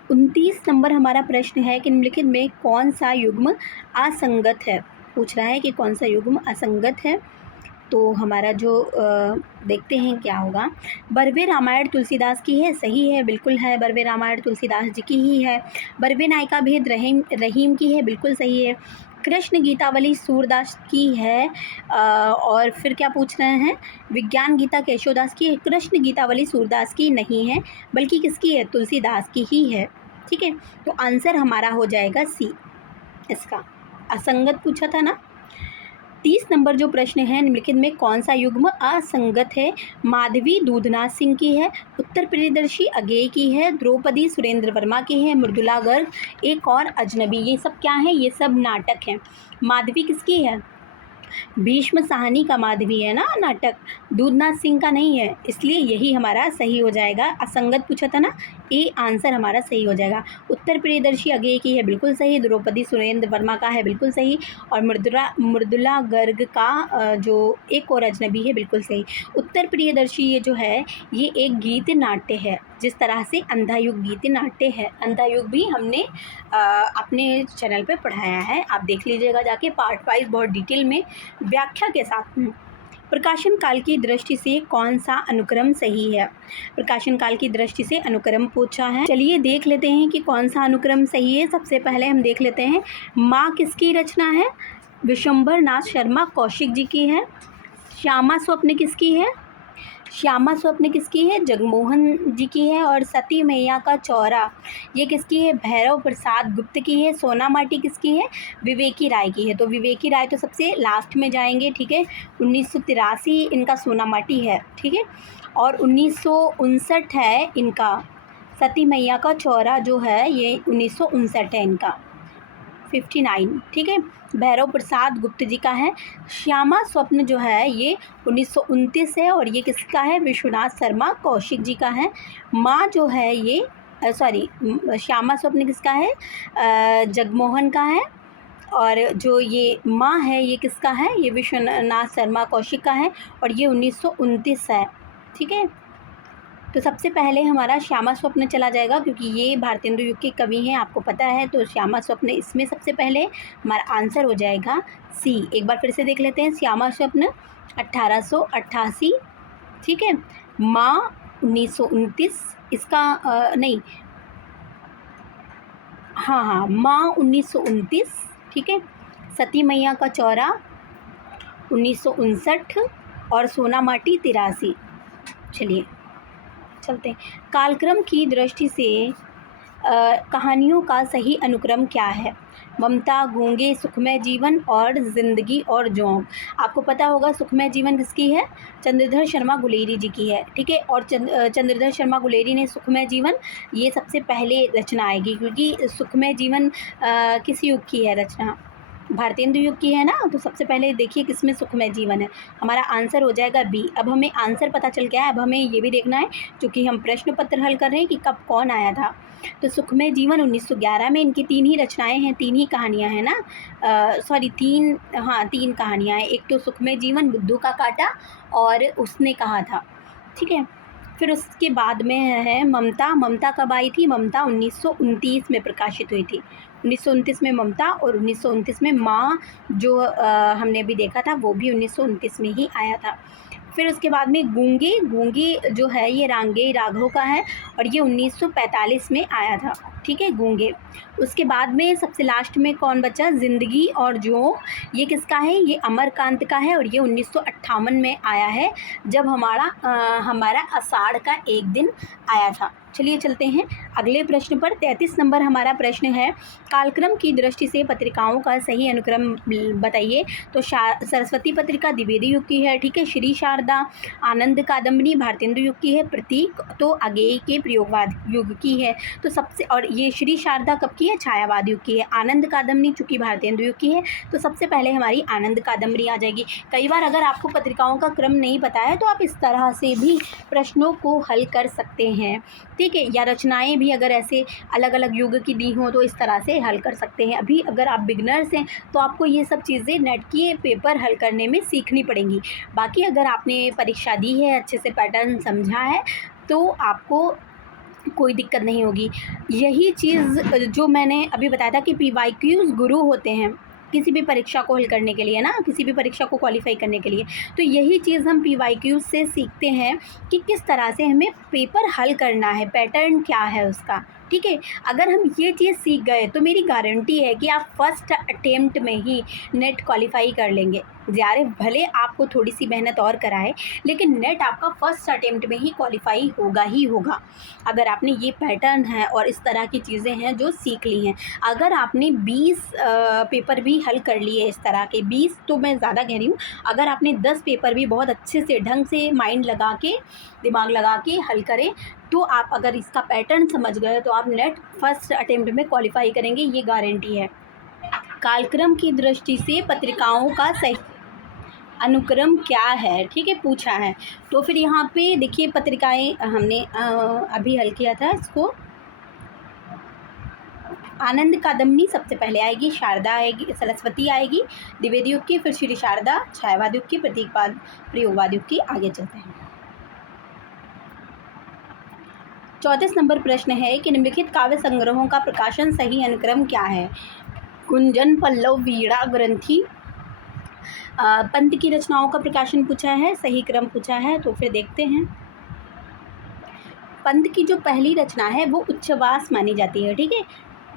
29 नंबर हमारा प्रश्न है कि निम्नलिखित में कौन सा युग्म असंगत है? पूछ रहा है कि कौन सा युग्म असंगत है। तो हमारा जो देखते हैं क्या होगा। बरवे रामायण तुलसीदास की है, सही है, बिल्कुल है, बरवे रामायण तुलसीदास जी की ही है। बरवे नायिका भेद रहीम की है, बिल्कुल सही है। कृष्ण गीतावली सूरदास की है। और फिर क्या पूछ रहे हैं? विज्ञान गीता केशवदास की है। कृष्ण गीतावली सूरदास की नहीं है, बल्कि किसकी है? तुलसीदास की ही है। ठीक है, तो आंसर हमारा हो जाएगा सी इसका। असंगत पूछा था ना। 30 नंबर जो प्रश्न है, निम्नलिखित में कौन सा युग्म असंगत है? माधवी दूधनाथ सिंह की है। उत्तर प्रियदर्शी अगेय की है। द्रौपदी सुरेंद्र वर्मा की है। मृदुला गर्ग एक और अजनबी। ये सब क्या है? ये सब नाटक हैं। माधवी किसकी है? भीष्म साहनी का माधवी है ना नाटक, दूधनाथ सिंह का नहीं है, इसलिए यही हमारा सही हो जाएगा। असंगत पूछा था ना, ए आंसर हमारा सही हो जाएगा। उत्तर प्रियदर्शी अगेय की है, बिल्कुल सही। द्रौपदी सुरेंद्र वर्मा का है, बिल्कुल सही। और मृदुला गर्ग का जो एक और अजनबी है, बिल्कुल सही। उत्तर प्रियदर्शी ये जो है ये एक गीत नाट्य है, जिस तरह से अंधायुग गीत नाट्य है। अंधायुग भी हमने अपने चैनल पे पढ़ाया है, आप देख लीजिएगा जाके, पार्ट वाइज बहुत डिटेल में व्याख्या के साथ में। प्रकाशन काल की दृष्टि से कौन सा अनुक्रम सही है? प्रकाशन काल की दृष्टि से अनुक्रम पूछा है। चलिए देख लेते हैं कि कौन सा अनुक्रम सही है। सबसे पहले हम देख लेते हैं, माँ किसकी रचना है? विशंबर नाथ शर्मा कौशिक जी की है। श्यामा स्वप्न किसकी है? श्यामा स्वप्न किसकी है? जगमोहन जी की है। और सती मैया का चौरा ये किसकी है? भैरव प्रसाद गुप्त की है। सोना माटी किसकी है? विवेकी राय की है। तो विवेकी राय तो सबसे लास्ट में जाएंगे, ठीक है। 1983 इनका सोना माटी है, ठीक है। और 1959 है इनका सती मैया का चौरा जो है, ये 1959 है इनका, 59, ठीक है। भैरव प्रसाद गुप्त जी का है। श्यामा स्वप्न जो है ये 1929 है, और ये किसका है? विश्वनाथ शर्मा कौशिक जी का है। माँ जो है ये श्यामा स्वप्न किसका है? जगमोहन का है। और जो ये माँ है ये किसका है? ये विश्वनाथ शर्मा कौशिक का है, और ये 1929 है, ठीक है। तो सबसे पहले हमारा श्यामा स्वप्न चला जाएगा, क्योंकि ये भारतेंदु युग के कवि हैं, आपको पता है। तो श्यामा स्वप्न इसमें सबसे पहले हमारा आंसर हो जाएगा सी। एक बार फिर से देख लेते हैं। श्यामा स्वप्न 1888, ठीक है। माँ 1929, इसका नहीं, हाँ, माँ 1929, ठीक है। सती मैया का चौरा 1959, और सोना माटी 83। चलिए चलते हैं। कालक्रम की दृष्टि से कहानियों का सही अनुक्रम क्या है? ममता, गूंगे, सुखमय जीवन और ज़िंदगी और जोंक। आपको पता होगा सुखमय जीवन किसकी है? चंद्रधर शर्मा गुलेरी जी की है, ठीक है। और चंद्रधर शर्मा गुलेरी ने सुखमय जीवन ये सबसे पहले रचना आएगी, क्योंकि सुखमय जीवन किस युग की है रचना? भारतेंदु युग की है ना। तो सबसे पहले देखिए किसमें सुखमय जीवन है। हमारा आंसर हो जाएगा बी। अब हमें आंसर पता चल गया है, अब हमें ये भी देखना है, क्योंकि हम प्रश्न पत्र हल कर रहे हैं, कि कब कौन आया था। तो सुखमय जीवन 1911 में। इनकी 3 ही रचनाएं हैं, 3 ही कहानियाँ हैं ना, 3 कहानियाँ हैं। एक तो सुखमय जीवन, बुद्धू का कांटा, और उसने कहा था, ठीक है। फिर उसके बाद में है ममता। ममता कब आई थी? ममता 1929 में प्रकाशित हुई थी। 1929 में ममता, और 1929 में माँ जो हमने अभी देखा था वो भी 1929 में ही आया था। फिर उसके बाद में गूंगे जो है ये रांगे राघव का है, और ये 1945 में आया था। ठीक है, गूंगे। उसके बाद में सबसे लास्ट में कौन बचा, ज़िंदगी और जोंक, ये किसका है, ये अमरकांत का है और ये 1958 में आया है, जब हमारा आषाढ़ का एक दिन आया था। चलिए चलते हैं अगले प्रश्न पर। 33 नंबर हमारा प्रश्न है, कालक्रम की दृष्टि से पत्रिकाओं का सही अनुक्रम बताइए। तो सरस्वती पत्रिका द्विवेदी युग की है, ठीक है, श्री शारदा आनंद कादम्बरी भारतेंदु युग की है, प्रतीक तो आगेय के प्रयोगवाद युग की है। तो सबसे, और ये श्री शारदा कब की है, छायावाद युग की है। आनंद कादम्बरी चूँकि भारतेंदु युग की है, तो सबसे पहले हमारी आनंद कादम्बरी आ जाएगी। कई बार अगर आपको पत्रिकाओं का क्रम नहीं पता है तो आप इस तरह से भी प्रश्नों को हल कर सकते हैं, ठीक है, या रचनाएं भी अगर ऐसे अलग अलग युग की दी हों तो इस तरह से हल कर सकते हैं। अभी अगर आप बिगनर्स हैं तो आपको ये सब चीज़ें नेट के पेपर हल करने में सीखनी पड़ेंगी। बाकी अगर आपने परीक्षा दी है, अच्छे से पैटर्न समझा है, तो आपको कोई दिक्कत नहीं होगी। यही चीज़ जो मैंने अभी बताया था कि PYQs गुरु होते हैं किसी भी परीक्षा को हल करने के लिए ना, किसी भी परीक्षा को क्वालिफाई करने के लिए, तो यही चीज़ हम PYQs से सीखते हैं कि किस तरह से हमें पेपर हल करना है, पैटर्न क्या है उसका, ठीक है। अगर हम ये चीज़ सीख गए तो मेरी गारंटी है कि आप फर्स्ट अटेम्प्ट में ही नेट क्वालिफाई कर लेंगे। ज़्यादा भले आपको थोड़ी सी मेहनत और कराए, लेकिन नेट आपका फर्स्ट अटेम्प्ट में ही क्वालिफाई होगा ही होगा, अगर आपने ये पैटर्न है और इस तरह की चीज़ें हैं जो सीख ली हैं। अगर आपने 20 पेपर भी हल कर लिए इस तरह के, 20 तो मैं ज़्यादा कह रही हूँ, अगर आपने 10 पेपर भी बहुत अच्छे से ढंग से माइंड लगा के, दिमाग लगा के हल करें, तो आप अगर इसका पैटर्न समझ गए तो आप नेट फर्स्ट अटेम्प्ट में क्वालिफाई करेंगे, ये गारंटी है। कालक्रम की दृष्टि से पत्रिकाओं का सही अनुक्रम क्या है, ठीक है, पूछा है। तो फिर यहाँ पे देखिए पत्रिकाएं हमने अभी हल किया था इसको। आनंद कादम्बरी सबसे पहले आएगी, शारदा आएगी, सरस्वती आएगी द्विवेदी युग की, फिर श्री शारदा छायावाद युग की, प्रतीकवाद प्रयोगवाद युग की। आगे चलते हैं। 34 नंबर प्रश्न है कि निम्नलिखित काव्य संग्रहों का प्रकाशन सही अनुक्रम क्या है। गुंजन, पल्लव, वीणा, ग्रंथि, पंत की रचनाओं का प्रकाशन पूछा है, सही क्रम पूछा है। तो फिर देखते हैं। पंत की जो पहली रचना है वो उच्छ्वास मानी जाती है, ठीक है,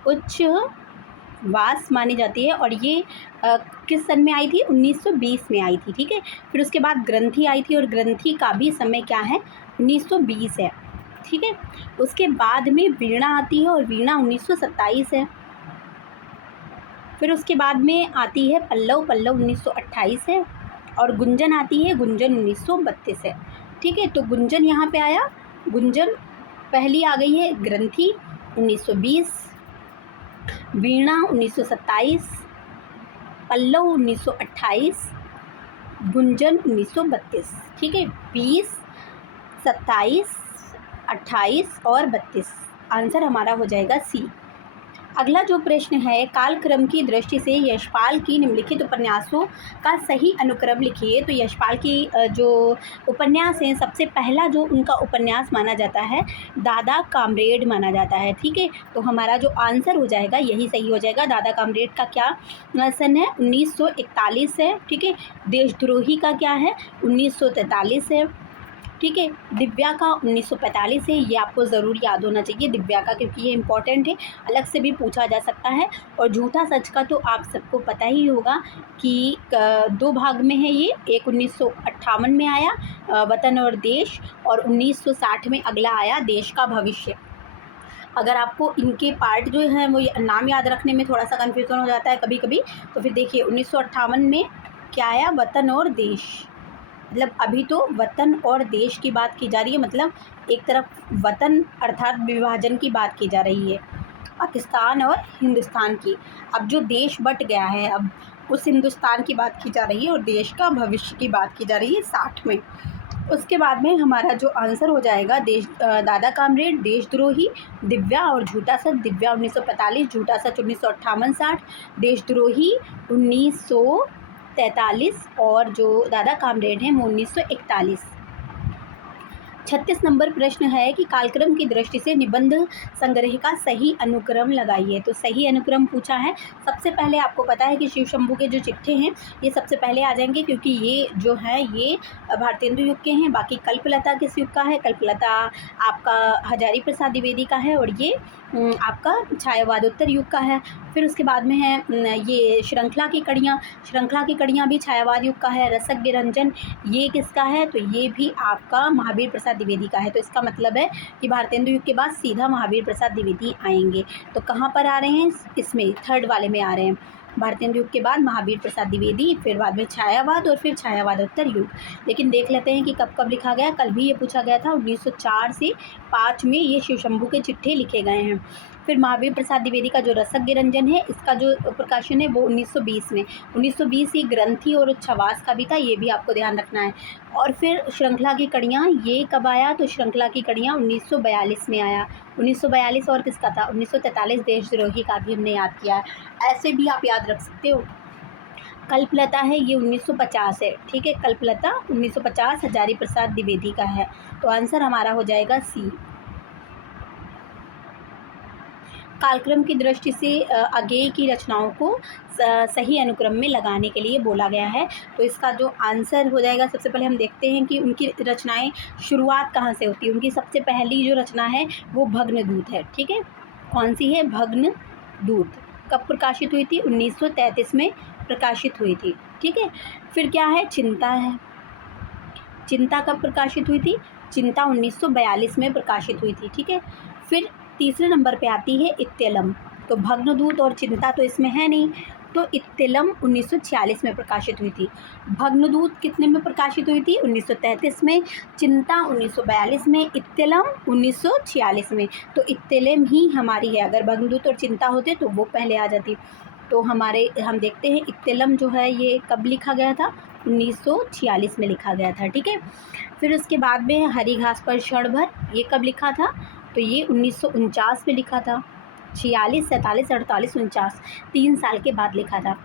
उच्छ्वास मानी जाती है, और ये किस सन में आई थी, 1920 में आई थी, ठीक है। फिर उसके बाद ग्रंथि आई थी और ग्रंथि का भी समय क्या है, 1920 है, ठीक है। उसके बाद में वीणा आती है और वीणा 1927 है। फिर उसके बाद में आती है पल्लव, पल्लव 1928 है, और गुंजन आती है, गुंजन 1932 है, ठीक है। तो गुंजन यहाँ पे आया, गुंजन पहली आ गई है, ग्रंथि 1920, वीणा 1927, पल्लव 1928, गुंजन 1932, ठीक है। 20, 27, 28 और 32, आंसर हमारा हो जाएगा सी। अगला जो प्रश्न है, कालक्रम की दृष्टि से यशपाल की निम्नलिखित उपन्यासों का सही अनुक्रम लिखिए। तो यशपाल की जो उपन्यास हैं, सबसे पहला जो उनका उपन्यास माना जाता है दादा कामरेड माना जाता है, ठीक है। तो हमारा जो आंसर हो जाएगा यही सही हो जाएगा। दादा कामरेड का क्या सन है, 1941 है, ठीक है। देशद्रोही का क्या है, 1943 है, ठीक है। दिव्या का 1945 है, ये आपको ज़रूर याद होना चाहिए दिव्या का, क्योंकि ये इम्पॉर्टेंट है, अलग से भी पूछा जा सकता है। और झूठा सच का तो आप सबको पता ही होगा कि 2 भाग में है ये, एक 1958 में आया वतन और देश, और 1960 में अगला आया देश का भविष्य। अगर आपको इनके पार्ट जो हैं वो नाम याद रखने में थोड़ा सा कन्फ्यूज़न हो जाता है कभी कभी, तो फिर देखिए 1958 में क्या आया, वतन और देश, मतलब अभी तो वतन और देश की बात की जा रही है, मतलब एक तरफ वतन अर्थात विभाजन की बात की जा रही है, पाकिस्तान और हिंदुस्तान की। अब जो देश बट गया है, अब उस हिंदुस्तान की बात की जा रही है और देश का भविष्य की बात की जा रही है 60 में। उसके बाद में हमारा जो आंसर हो जाएगा दादा कामरेड, देशद्रोही, दिव्या और झूठा सच। दिव्या 1945, झूठा सच 1958, 60, देशद्रोही 1943 और जो दादा कामरेड हैं वो 1941। 36 नंबर प्रश्न है कि कालक्रम की दृष्टि से निबंध संग्रह का सही अनुक्रम लगाइए। तो सही अनुक्रम पूछा है। सबसे पहले आपको पता है कि शिव शंभू के जो चिट्ठे हैं ये सबसे पहले आ जाएंगे, क्योंकि ये जो है ये भारतेंदु युग के हैं। बाकी कल्पलता किस युग का है, कल्पलता आपका हजारी प्रसाद द्विवेदी का है, और ये आपका छायावादोत्तर युग का है। फिर उसके बाद में है ये श्रृंखला की कड़ियाँ भी छायावाद युग का है। रसज्ञ रंजन ये किसका है, तो ये भी आपका महावीर प्रसाद द्विवेदी का है। तो इसका मतलब है कि भारतेंदु युग के बाद सीधा महावीर प्रसाद द्विवेदी आएंगे। तो कहाँ पर आ रहे हैं, इसमें थर्ड वाले में आ रहे हैं। भारतेंदु युग के बाद महावीर प्रसाद द्विवेदी, फिर बाद में छायावाद और फिर छायावादोत्तर युग। लेकिन देख लेते हैं कि कब कब लिखा गया। कल भी ये पूछा गया था, 1904 से 5 में ये शिव शंभू के चिट्ठे लिखे गए हैं। फिर महावीर प्रसाद द्विवेदी का जो रसज्ञ रंजन है, इसका जो प्रकाशन है वो 1920 में। 1920 ये ग्रंथि और छवास का भी था, ये भी आपको ध्यान रखना है। और फिर श्रृंखला की कड़ियाँ ये कब आया, तो श्रृंखला की कड़ियाँ 1942 में आया। 1942 और किसका था, 1943 देशद्रोही का भी हमने याद किया है। ऐसे भी आप याद रख सकते हो। कल्पलता है ये 1950 है, ठीक है। कल्पलता 1950 हजारी प्रसाद द्विवेदी का है। तो आंसर हमारा हो जाएगा सी। कालक्रम की दृष्टि से अज्ञेय की रचनाओं को सही अनुक्रम में लगाने के लिए बोला गया है। तो इसका जो आंसर हो जाएगा, सबसे पहले हम देखते हैं कि उनकी रचनाएं शुरुआत कहाँ से होती है। उनकी सबसे पहली जो रचना है वो भग्नदूत है, ठीक है। कौन सी है, भग्नदूत। कब प्रकाशित हुई थी, 1933 में प्रकाशित हुई थी, ठीक है। फिर क्या है, चिंता है। चिंता कब प्रकाशित हुई थी, चिंता 1942 में प्रकाशित हुई थी, ठीक है। फिर तीसरे नंबर पे आती है इत्तेलम। तो भग्नदूत और चिंता तो इसमें है नहीं, तो इत्तेलम 1946 में प्रकाशित हुई थी। भग्नदूत कितने में प्रकाशित हुई थी, 1933 में। चिंता 1942 में। इत्तेलम 1946 में। तो इत्तेलम ही हमारी है। अगर भग्नदूत और चिंता होते तो वो पहले आ जाती। तो हम देखते हैं इत्तेलम जो है ये कब लिखा गया था, 1946 में लिखा गया था, ठीक है। फिर उसके बाद में हरी घास पर क्षणभर, ये कब लिखा था, तो ये 1949 में लिखा था। 46, 47, 48, 49, 3 साल के बाद लिखा था,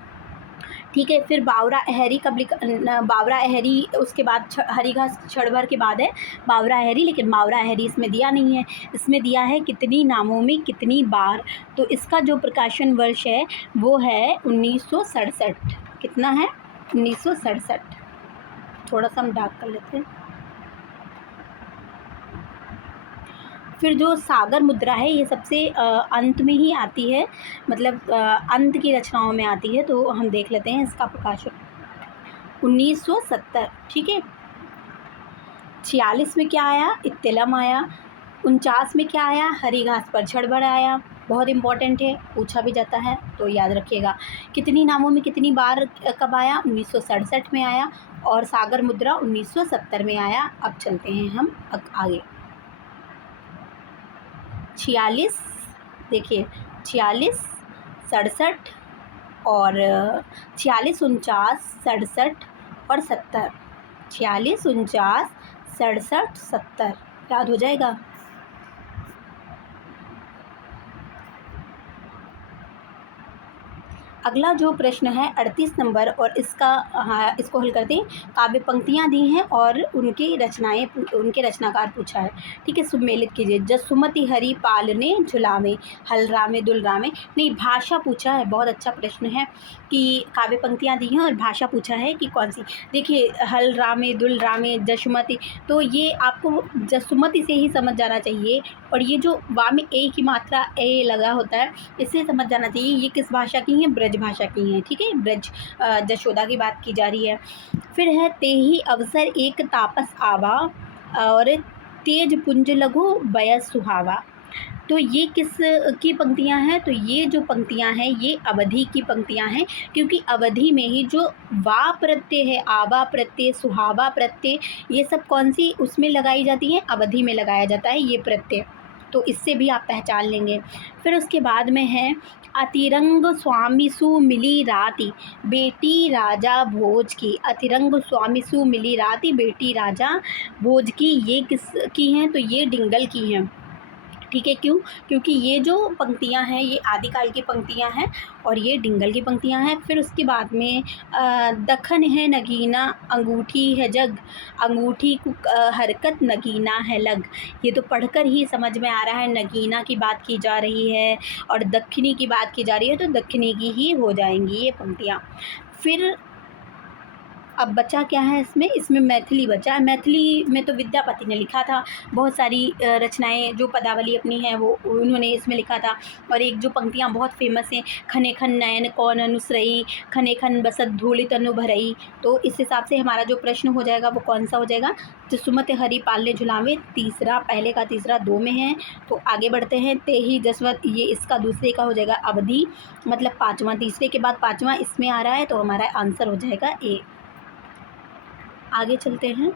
ठीक है। फिर बावरा अहरी कब लिखा, बावरा अहरी उसके बाद हरी घास क्षणभर के बाद है बावरा अहरी। लेकिन बावरा अहरी इसमें दिया नहीं है, इसमें दिया है कितनी नामों में कितनी बार। तो इसका जो प्रकाशन वर्ष है वो है 1967। कितना है, 1967। थोड़ा सा हम डार्क कर लेते हैं। फिर जो सागर मुद्रा है ये सबसे अंत में ही आती है, मतलब अंत की रचनाओं में आती है। तो हम देख लेते हैं इसका प्रकाशन 1970, ठीक है। 46 में क्या आया, इत्तेलम आया। 49 में क्या आया, हरी घास पर क्षणभर आया। बहुत इंपॉर्टेंट है, पूछा भी जाता है तो याद रखिएगा। कितनी नामों में कितनी बार कब आया, 1967 में आया। और सागर मुद्रा 1970 में आया। अब चलते हैं हम आगे। 46, देखिए 46, 67 और 46, 49, 67 और 70। 46, 49, 67, 70 याद हो जाएगा। अगला जो प्रश्न है 38 नंबर, और इसका इसको हल करते हैं। काव्य पंक्तियाँ दी हैं और उनकी रचनाएं, उनके रचनाकार पूछा है, ठीक है। सुमेलित कीजिए। जसुमति हरि पालने झुलावे, हलरामे दुलरामे। नहीं, भाषा पूछा है। बहुत अच्छा प्रश्न है कि काव्य पंक्तियाँ दी हैं और भाषा पूछा है कि कौन सी। देखिए हलरामे दुलरामे जसुमति, तो ये आपको जसुमति से ही समझ जाना चाहिए। और ये जो वा में ए की मात्रा ए लगा होता है, इससे समझ जाना चाहिए ये किस भाषा की है, ब्रज भाषा की है, ठीक है। ब्रज जशोदा की बात की जा रही है। फिर है तेहि अवसर एक तापस आवा, और तेज पुंज लघु बयस सुहावा। तो ये किस की पंक्तियां हैं, तो ये जो पंक्तियां हैं ये अवधि की पंक्तियां हैं। क्योंकि अवधि में ही जो वा प्रत्यय है, आवा प्रत्यय, सुहावा प्रत्यय, ये सब कौन सी उसमें लगाई जाती हैं, अवधि में लगाया जाता है ये प्रत्यय। तो इससे भी आप पहचान लेंगे। फिर उसके बाद में है अतिरंग स्वामी सु मिली राती, बेटी राजा भोज की। अतिरंग स्वामी सु मिली राती, बेटी राजा भोज की, ये किस की हैं, तो ये डिंगल की हैं, ठीक है। क्यों, क्योंकि ये जो पंक्तियां हैं ये आदिकाल की पंक्तियां हैं और ये डिंगल की पंक्तियां हैं। फिर उसके बाद में दखन है नगीना, अंगूठी है जग, अंगूठी को हरकत नगीना है लग। ये तो पढ़कर ही समझ में आ रहा है नगीना की बात की जा रही है और दक्षिणी की बात की जा रही है, तो दक्षिणी की ही हो जाएंगी ये पंक्तियाँ। फिर अब बचा क्या है इसमें, इसमें मैथिली बचा है। मैथिली में तो विद्यापति ने लिखा था, बहुत सारी रचनाएं जो पदावली अपनी हैं वो उन्होंने इसमें लिखा था। और एक जो पंक्तियां बहुत फेमस हैं, खने खन नयन कौन अनुसरई, खने खन बसत धूलि तनु भरई। तो इस हिसाब से हमारा जो प्रश्न हो जाएगा वो कौन सा हो जाएगा, तो सुमति हरि पालने झुलावे, तीसरा, पहले का तीसरा दो में है। तो आगे बढ़ते हैं, ते ही जसवंत, ये इसका दूसरे का हो जाएगा अवधि, मतलब पाँचवा, तीसरे के बाद पाँचवा इसमें आ रहा है, तो हमारा आंसर हो जाएगा ए। आगे चलते हैं।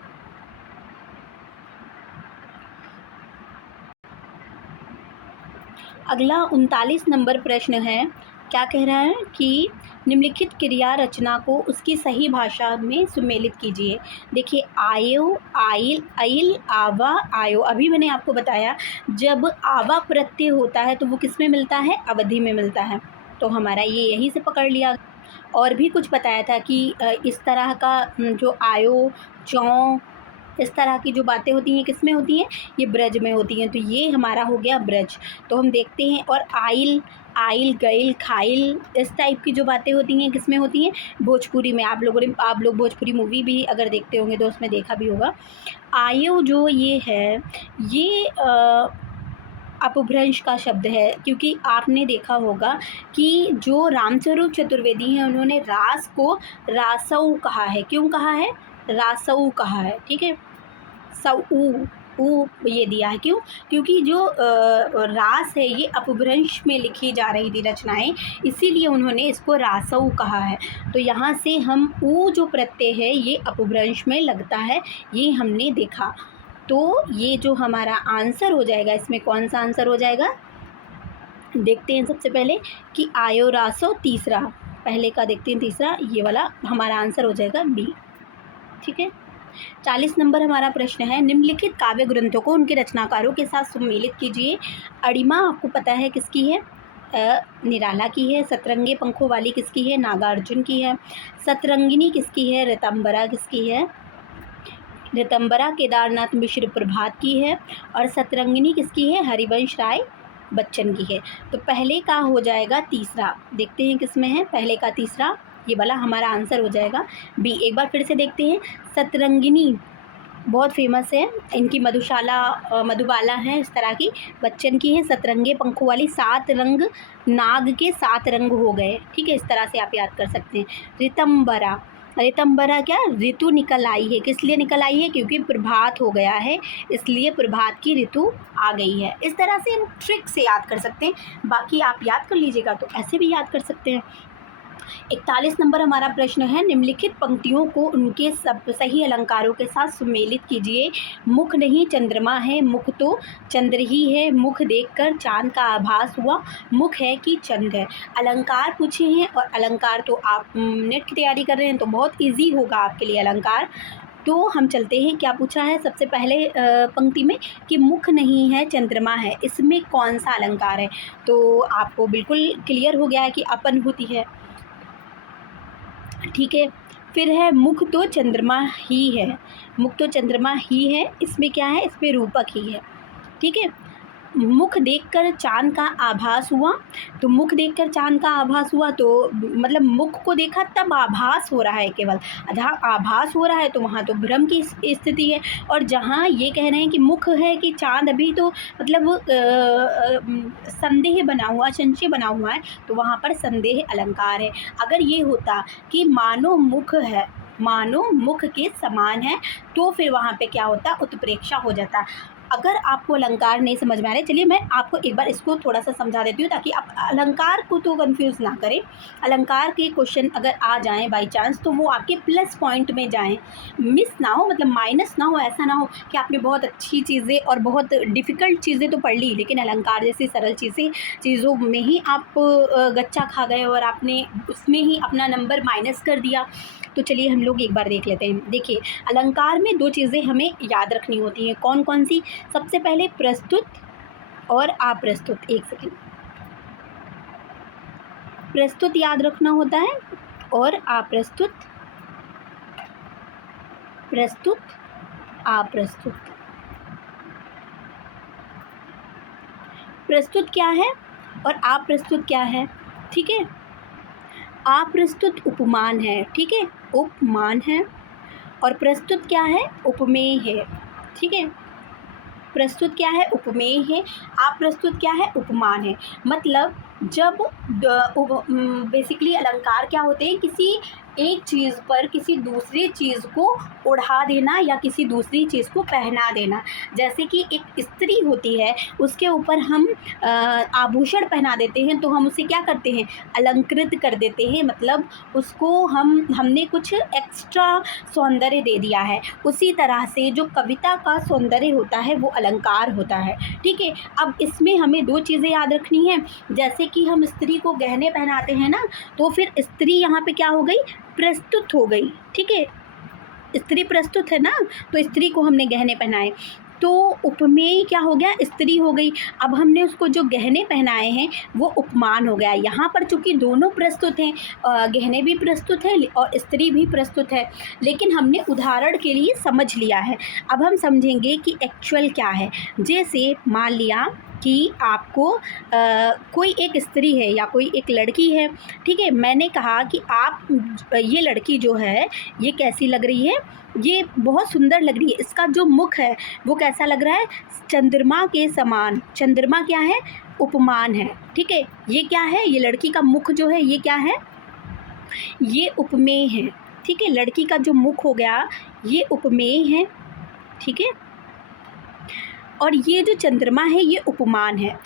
अगला 39 नंबर प्रश्न है, क्या कह रहा है कि निम्नलिखित क्रिया रचना को उसकी सही भाषा में सुमेलित कीजिए। देखिए, आयो, आइल, अइल, आवा, आयो। अभी मैंने आपको बताया जब आवा प्रत्यय होता है तो वो किस में मिलता है, अवधि में मिलता है। तो हमारा ये यहीं से पकड़ लिया। और भी कुछ बताया था कि इस तरह का जो आयो, चौं, इस तरह की जो बातें होती हैं किस में होती हैं, ये ब्रज में होती हैं। तो ये हमारा हो गया ब्रज। तो हम देखते हैं, और आइल, आइल, गइल, खाइल, इस टाइप की जो बातें होती हैं किस में होती हैं, भोजपुरी में। आप लोग भोजपुरी मूवी भी अगर देखते होंगे तो उसमें देखा भी होगा। आयो जो ये है, ये अपभ्रंश का शब्द है, क्योंकि आपने देखा होगा कि जो रामस्वरूप चतुर्वेदी हैं उन्होंने रास को रासऊ कहा है। क्यों कहा है, रासऊ कहा है, ठीक है। सऊ ऊ ये दिया है, क्यों, क्योंकि जो रास है ये अपभ्रंश में लिखी जा रही थी रचनाएं, इसीलिए उन्होंने इसको रासऊ कहा है। तो यहाँ से हम ऊ जो प्रत्यय है ये अपभ्रंश में लगता है, ये हमने देखा। तो ये जो हमारा आंसर हो जाएगा, इसमें कौन सा आंसर हो जाएगा, देखते हैं सबसे पहले कि आयो रासो, तीसरा, पहले का देखते हैं तीसरा, ये वाला हमारा आंसर हो जाएगा बी, ठीक है। 40 नंबर हमारा प्रश्न है, निम्नलिखित काव्य ग्रंथों को उनके रचनाकारों के साथ सम्मिलित कीजिए। अड़िमा आपको पता है किसकी है, निराला की है। सतरंगे पंखों वाली किसकी है, नागार्जुन की है। सतरंगिनी किसकी है, ऋतंबरा किसकी है, ऋतंबरा केदारनाथ मिश्र प्रभात की है। और सतरंगिनी किसकी है, हरिवंश राय बच्चन की है। तो पहले का हो जाएगा तीसरा, देखते हैं किसमें है, पहले का तीसरा, ये वाला हमारा आंसर हो जाएगा बी। एक बार फिर से देखते हैं, सतरंगिनी बहुत फेमस है, इनकी मधुबाला है इस तरह की, बच्चन की है। सतरंगे पंखों वाली, 7 रंग, नाग के 7 रंग हो गए, ठीक है, इस तरह से आप याद कर सकते हैं। ऋतंबरा, ऋतंबरा क्या, ऋतु निकल आई है, किस लिए निकल आई है, क्योंकि प्रभात हो गया है, इसलिए प्रभात की ऋतु आ गई है। इस तरह से हम ट्रिक से याद कर सकते हैं, बाकी आप याद कर लीजिएगा तो ऐसे भी याद कर सकते हैं। 41 नंबर हमारा प्रश्न है, निम्नलिखित पंक्तियों को उनके सब सही अलंकारों के साथ सुमेलित कीजिए। मुख नहीं चंद्रमा है, मुख तो चंद्र ही है, मुख देखकर चांद का आभास हुआ, मुख है कि चंद है। अलंकार पूछे हैं, और अलंकार तो आप नेट की तैयारी कर रहे हैं तो बहुत ईजी होगा आपके लिए अलंकार। तो हम चलते हैं, क्या पूछा है सबसे पहले पंक्ति में कि मुख नहीं है चंद्रमा है, इसमें कौन सा अलंकार है। तो आपको बिल्कुल क्लियर हो गया है कि अपन होती है, ठीक है। फिर है मुख तो चंद्रमा ही है, मुख तो चंद्रमा ही है, इसमें क्या है, इसमें रूपक ही है, ठीक है। मुख देखकर चांद का आभास हुआ, तो मुख देखकर चांद का आभास हुआ तो मतलब मुख को देखा तब आभास हो रहा है, केवल जहाँ आभास हो रहा है तो वहाँ तो भ्रम की स्थिति है। और जहाँ ये कह रहे हैं कि मुख है कि चांद, अभी तो मतलब संदेह बना हुआ, संशय बना हुआ है, तो वहाँ पर संदेह अलंकार है। अगर ये होता कि मानो मुख है, मानो मुख के समान है, तो फिर वहाँ पे क्या होता, उत्प्रेक्षा हो जाता। अगर आपको अलंकार नहीं समझ में आ रहे, चलिए मैं आपको एक बार इसको थोड़ा सा समझा देती हूँ ताकि आप अलंकार को तो कंफ्यूज ना करें। अलंकार के क्वेश्चन अगर आ जाएं बाय चांस तो वो आपके प्लस पॉइंट में जाएं, मिस ना हो, मतलब माइनस ना हो। ऐसा ना हो कि आपने बहुत अच्छी चीज़ें और बहुत डिफ़िकल्ट चीज़ें तो पढ़ ली, लेकिन अलंकार जैसी सरल चीज़ों में ही आप गच्चा खा गए और आपने उसमें ही अपना नंबर माइनस कर दिया। तो चलिए हम लोग एक बार देख लेते हैं। देखिए, अलंकार में 2 चीज़ें हमें याद रखनी होती हैं, कौन कौन सी। सबसे पहले प्रस्तुत और अप्रस्तुत। एक सेकेंड, प्रस्तुत याद रखना होता है और अप्रस्तुत, प्रस्तुत अप्रस्तुत। प्रस्तुत क्या है और अप्रस्तुत क्या है, ठीक है। अप्रस्तुत उपमान है, ठीक है, उपमान है। और प्रस्तुत क्या है, उपमेय है, ठीक है। प्रस्तुत क्या है, उपमेय है। अप्रस्तुत क्या है, उपमान है। मतलब जब बेसिकली अलंकार क्या होते हैं, किसी एक चीज़ पर किसी दूसरी चीज़ को ओढ़ा देना या किसी दूसरी चीज़ को पहना देना। जैसे कि एक स्त्री होती है, उसके ऊपर हम आभूषण पहना देते हैं, तो हम उसे क्या करते हैं, अलंकृत कर देते हैं। मतलब उसको हमने कुछ एक्स्ट्रा सौंदर्य दे दिया है। उसी तरह से जो कविता का सौंदर्य होता है वो अलंकार होता है, ठीक है। अब इसमें हमें दो चीज़ें याद रखनी है। जैसे कि हम स्त्री को गहने पहनाते हैं ना, तो फिर स्त्री यहाँ पे क्या हो गई, प्रस्तुत हो गई, ठीक है। स्त्री प्रस्तुत है ना, तो स्त्री को हमने गहने पहनाए, तो उपमेय क्या हो गया, स्त्री हो गई। अब हमने उसको जो गहने पहनाए हैं वो उपमान हो गया। यहाँ पर चूंकि दोनों प्रस्तुत हैं, गहने भी प्रस्तुत है और स्त्री भी प्रस्तुत है, लेकिन हमने उदाहरण के लिए समझ लिया है। अब हम समझेंगे कि एक्चुअल क्या है। जैसे मान लिया कि आपको कोई एक स्त्री है या कोई एक लड़की है, ठीक है। मैंने कहा कि आप ये लड़की जो है ये कैसी लग रही है, ये बहुत सुंदर लग रही है। इसका जो मुख है वो कैसा लग रहा है, चंद्रमा के समान। चंद्रमा क्या है, उपमान है, ठीक है। ये क्या है, ये लड़की का मुख जो है ये क्या है, ये उपमेय है, ठीक है। लड़की का जो मुख हो गया ये उपमेय है, ठीक है। और ये जो चंद्रमा है ये उपमान है।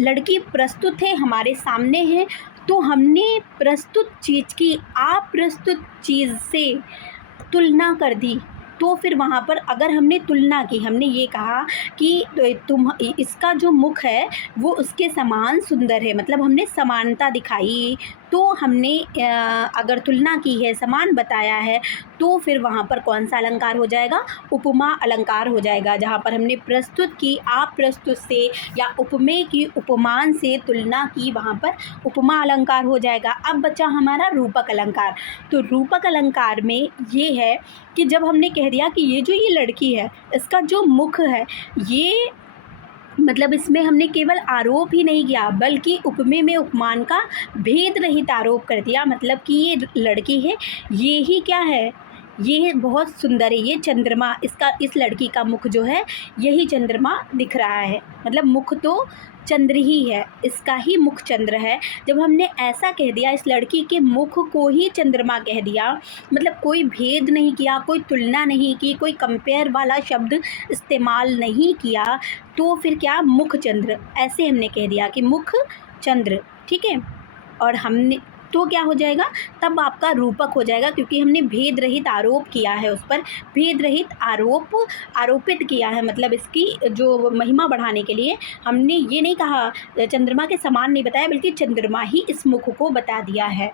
लड़की प्रस्तुत है, हमारे सामने है, तो हमने प्रस्तुत चीज़ की अप्रस्तुत चीज़ से तुलना कर दी। तो फिर वहाँ पर अगर हमने तुलना की, हमने ये कहा कि तुम इसका जो मुख है वो उसके समान सुंदर है, मतलब हमने समानता दिखाई, तो हमने अगर तुलना की है, समान बताया है, तो फिर वहाँ पर कौन सा अलंकार हो जाएगा, उपमा अलंकार हो जाएगा। जहाँ पर हमने प्रस्तुत की अप्रस्तुत से या उपमेय की उपमान से तुलना की, वहाँ पर उपमा अलंकार हो जाएगा। अब बचा हमारा रूपक अलंकार। तो रूपक अलंकार में ये है कि जब हमने कह दिया कि ये लड़की है, इसका जो मुख है ये, मतलब इसमें हमने केवल आरोप ही नहीं किया बल्कि उपमेय में उपमान का भेद रहित आरोप कर दिया। मतलब कि ये लड़की है, ये ही क्या है, ये बहुत सुंदर है, ये चंद्रमा, इसका इस लड़की का मुख जो है यही चंद्रमा दिख रहा है। मतलब मुख तो चंद्र ही है, इसका ही मुख चंद्र है। जब हमने ऐसा कह दिया, इस लड़की के मुख को ही चंद्रमा कह दिया, मतलब कोई भेद नहीं किया, कोई तुलना नहीं की, कोई कंपेयर वाला शब्द इस्तेमाल नहीं किया, तो फिर क्या, मुख चंद्र, ऐसे हमने कह दिया कि मुख चंद्र, ठीक है। और हमने तो क्या हो जाएगा, तब आपका रूपक हो जाएगा, क्योंकि हमने भेद रहित आरोप किया है, उस पर भेद रहित आरोपित किया है। मतलब इसकी जो महिमा बढ़ाने के लिए हमने ये नहीं कहा चंद्रमा के समान नहीं बताया, बल्कि चंद्रमा ही इस मुख को बता दिया है,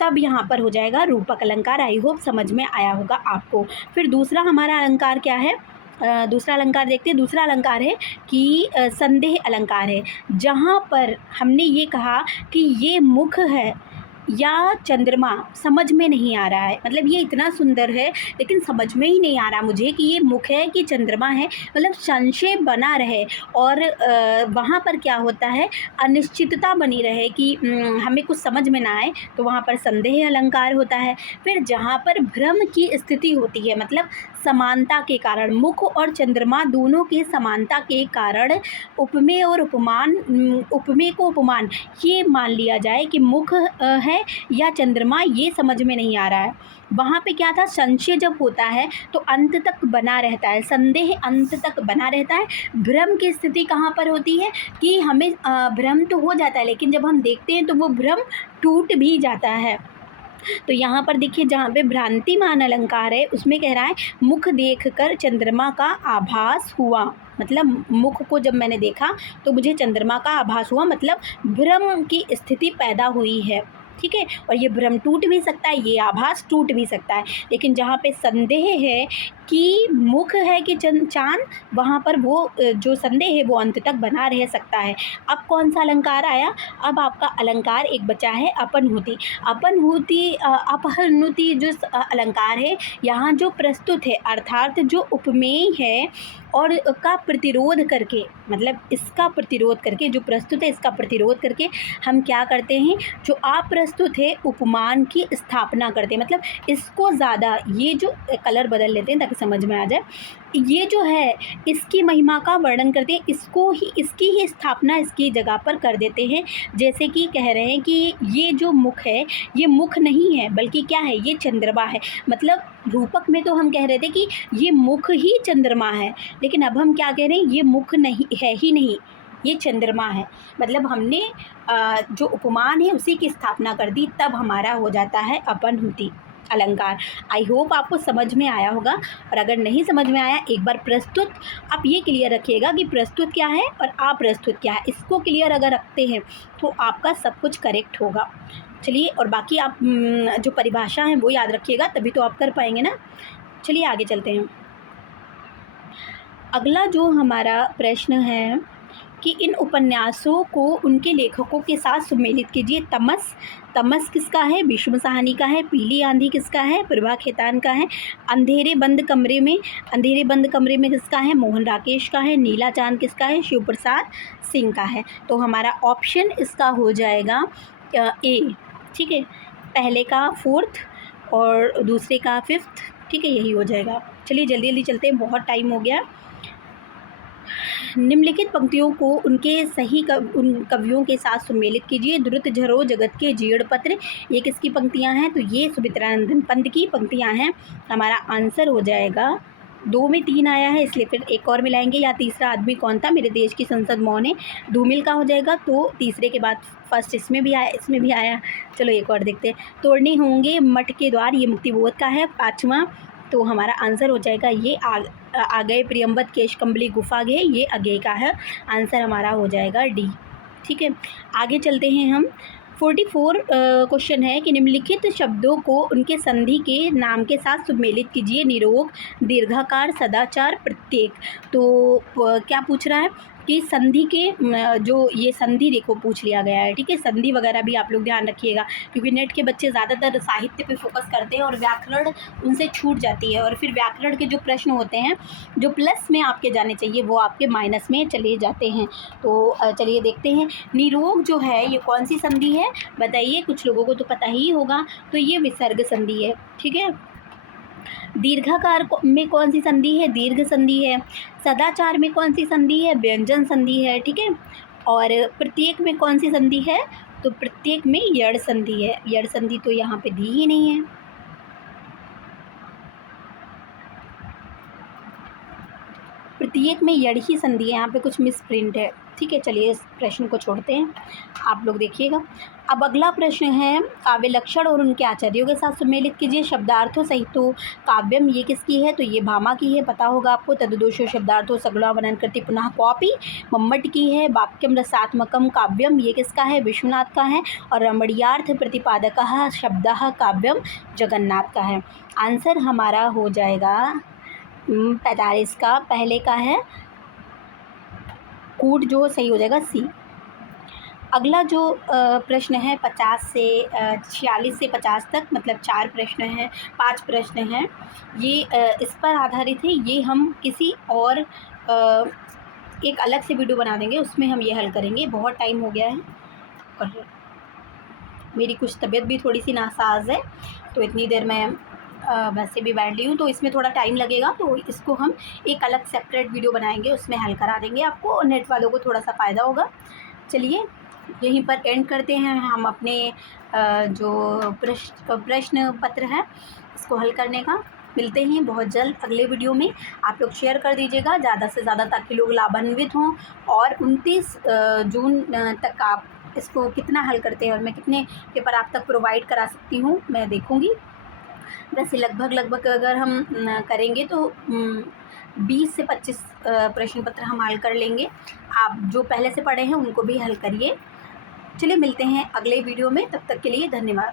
तब यहाँ पर हो जाएगा रूपक अलंकार। आई होप समझ में आया होगा आपको। फिर दूसरा हमारा अलंकार क्या है, दूसरा अलंकार देखते हैं। दूसरा अलंकार है कि संदेह अलंकार है, जहाँ पर हमने ये कहा कि ये मुख है या चंद्रमा समझ में नहीं आ रहा है, मतलब ये इतना सुंदर है लेकिन समझ में ही नहीं आ रहा मुझे कि ये मुख है कि चंद्रमा है, मतलब संशय बना रहे। और वहाँ पर क्या होता है, अनिश्चितता बनी रहे कि हमें कुछ समझ में ना आए, तो वहाँ पर संदेह अलंकार होता है। फिर जहाँ पर भ्रम की स्थिति होती है, मतलब समानता के कारण, मुख और चंद्रमा दोनों की समानता के कारण उपमेय और उपमान, उपमेय को उपमान ये मान लिया जाए कि मुख है या चंद्रमा, ये समझ में नहीं आ रहा है। वहाँ पे क्या था, संशय जब होता है तो अंत तक बना रहता है, संदेह अंत तक बना रहता है। भ्रम की स्थिति कहाँ पर होती है कि हमें भ्रम तो हो जाता है, लेकिन जब हम देखते हैं तो वो भ्रम टूट भी जाता है। तो यहाँ पर देखिए, जहाँ पे भ्रांतिमान अलंकार है उसमें कह रहा है मुख देखकर चंद्रमा का आभास हुआ, मतलब मुख को जब मैंने देखा तो मुझे चंद्रमा का आभास हुआ, मतलब भ्रम की स्थिति पैदा हुई है, ठीक है। और ये भ्रम टूट भी सकता है, ये आभास टूट भी सकता है। लेकिन जहाँ पे संदेह है कि मुख है कि चांद, वहाँ पर वो जो संदेह है वो अंत तक बना रह सकता है। अब कौन सा अलंकार आया, अब आपका अलंकार एक बचा है अपनहुति। अपहनुति जो अलंकार है, यहाँ जो प्रस्तुत है अर्थात जो उपमेय है और का प्रतिरोध करके, मतलब इसका प्रतिरोध करके, जो प्रस्तुत है इसका प्रतिरोध करके हम क्या करते हैं, जो अप्रस्तुत प्रस्तुत है उपमान की स्थापना करते हैं। मतलब इसको ज़्यादा, ये जो कलर बदल लेते हैं ताकि समझ में आ जाए, ये जो है इसकी महिमा का वर्णन करते हैं, इसको ही, इसकी ही स्थापना इसकी जगह पर कर देते हैं। जैसे कि कह रहे हैं कि ये जो मुख है, ये मुख नहीं है बल्कि क्या है, ये चंद्रमा है। मतलब रूपक में तो हम कह रहे थे कि ये मुख ही चंद्रमा है, लेकिन अब हम क्या कह रहे हैं, ये मुख नहीं है, ही नहीं, ये चंद्रमा है। मतलब हमने जो उपमान है उसी की स्थापना कर दी, तब हमारा हो जाता है अपनहुति अलंकार। आई होप आपको समझ में आया होगा, और अगर नहीं समझ में आया, एक बार प्रस्तुत आप ये क्लियर रखिएगा कि प्रस्तुत क्या है और अप्रस्तुत क्या है। इसको क्लियर अगर रखते हैं तो आपका सब कुछ करेक्ट होगा। चलिए, और बाकी आप जो परिभाषा है वो याद रखिएगा, तभी तो आप कर पाएंगे ना। चलिए आगे चलते हैं। अगला जो हमारा प्रश्न है कि इन उपन्यासों को उनके लेखकों के साथ सम्मिलित कीजिए। तमस किसका है? भीष्म साहनी का है। पीली आंधी किसका है? प्रभा खेतान का है। अंधेरे बंद कमरे में किसका है? मोहन राकेश का है। नीला चांद किसका है? शिव प्रसाद सिंह का है। तो हमारा ऑप्शन इसका हो जाएगा ए। ठीक है, पहले का 4th और दूसरे का 5th। ठीक है, यही हो जाएगा। चलिए जल्दी जल्दी चलते हैं, बहुत टाइम हो गया। निम्नलिखित पंक्तियों को उनके उन कवियों के साथ सम्मिलित कीजिए। द्रुत झरो जगत के जीर्ण पत्र, ये किसकी पंक्तियां हैं? तो ये सुमित्रानंदन पंत की पंक्तियां हैं। हमारा आंसर हो जाएगा, 2 में 3 आया है इसलिए फिर एक और मिलाएंगे। या तीसरा आदमी कौन था? मेरे देश की संसद मौन है, धूमिल का हो जाएगा। तो तीसरे के बाद फर्स्ट इसमें भी आया, इसमें भी आया। चलो एक और देखते हैं। तोड़ने होंगे मठ के द्वार, ये मुक्तिबोध का है। 5वां, तो हमारा आंसर हो जाएगा ये आ गए प्रियम्बत केशकम्बली गुफा गए, ये अगेय का है। आंसर हमारा हो जाएगा डी। ठीक है, आगे चलते हैं हम। 44 क्वेश्चन है कि निम्नलिखित शब्दों को उनके संधि के नाम के साथ सम्मिलित कीजिए। निरोग, दीर्घाकार, सदाचार, प्रत्येक। तो क्या पूछ रहा है कि संधि के जो ये संधि देखो पूछ लिया गया है। ठीक है, संधि वगैरह भी आप लोग ध्यान रखिएगा, क्योंकि नेट के बच्चे ज़्यादातर साहित्य पे फोकस करते हैं और व्याकरण उनसे छूट जाती है, और फिर व्याकरण के जो प्रश्न होते हैं जो प्लस में आपके जाने चाहिए वो आपके माइनस में चले जाते हैं। तो चलिए देखते हैं। निरोग जो है ये कौन सी संधि है बताइए? कुछ लोगों को तो पता ही होगा, तो ये विसर्ग संधि है। ठीक है, दीर्घाकार में कौन सी संधि है? दीर्घ संधि है। सदाचार में कौन सी संधि है? व्यंजन संधि है। ठीक है, और प्रत्येक में कौन सी संधि है? तो प्रत्येक में यड़ संधि है। यड़ संधि तो यहाँ पे दी ही नहीं है। प्रत्येक में यड़ ही संधि है, यहाँ पे कुछ मिस प्रिंट है। ठीक है, चलिए इस प्रश्न को छोड़ते हैं, आप लोग देखिएगा। अब अगला प्रश्न है, काव्य लक्षण और उनके आचार्यों के साथ सम्मिलित कीजिए। शब्दार्थों सहित तो काव्यम, ये किसकी है? तो ये भामा की है, पता होगा आपको। तददोषो शब्दार्थों सगुणा वर्णन करती पुनः कॉपी, मम्मट की है। वाक्यम रसात्मकम काव्यम, ये किसका है? विश्वनाथ का है। और रमणीयार्थ प्रतिपादकः शब्दः काव्यम, जगन्नाथ का है। आंसर हमारा हो जाएगा 45 का, पहले का है कूट, जो सही हो जाएगा सी। अगला जो प्रश्न है 50 से 46 से 50 तक, मतलब 4 प्रश्न हैं, 5 प्रश्न हैं, ये इस पर आधारित है। ये हम किसी और एक अलग से वीडियो बना देंगे, उसमें हम ये हल करेंगे। बहुत टाइम हो गया है और मेरी कुछ तबीयत भी थोड़ी सी नासाज है, तो इतनी देर मैं वैसे भी बैठ ली हूँ, तो इसमें थोड़ा टाइम लगेगा। तो इसको हम एक अलग सेपरेट वीडियो बनाएंगे, उसमें हल करा देंगे आपको, और नेट वालों को थोड़ा सा फ़ायदा होगा। चलिए यहीं पर एंड करते हैं हम अपने जो प्रश्न पत्र है इसको हल करने का। मिलते हैं बहुत जल्द अगले वीडियो में। आप लोग शेयर कर दीजिएगा ज़्यादा से ज़्यादा, ताकि लोग लाभान्वित हों। और 29 जून तक आप इसको कितना हल करते हैं और मैं कितने पेपर आप तक प्रोवाइड करा सकती हूँ मैं देखूँगी। वैसे लगभग अगर हम करेंगे तो 20 से 25 प्रश्न पत्र हम हल कर लेंगे। आप जो पहले से पढ़े हैं उनको भी हल करिए। चलिए मिलते हैं अगले वीडियो में, तब तक के लिए धन्यवाद।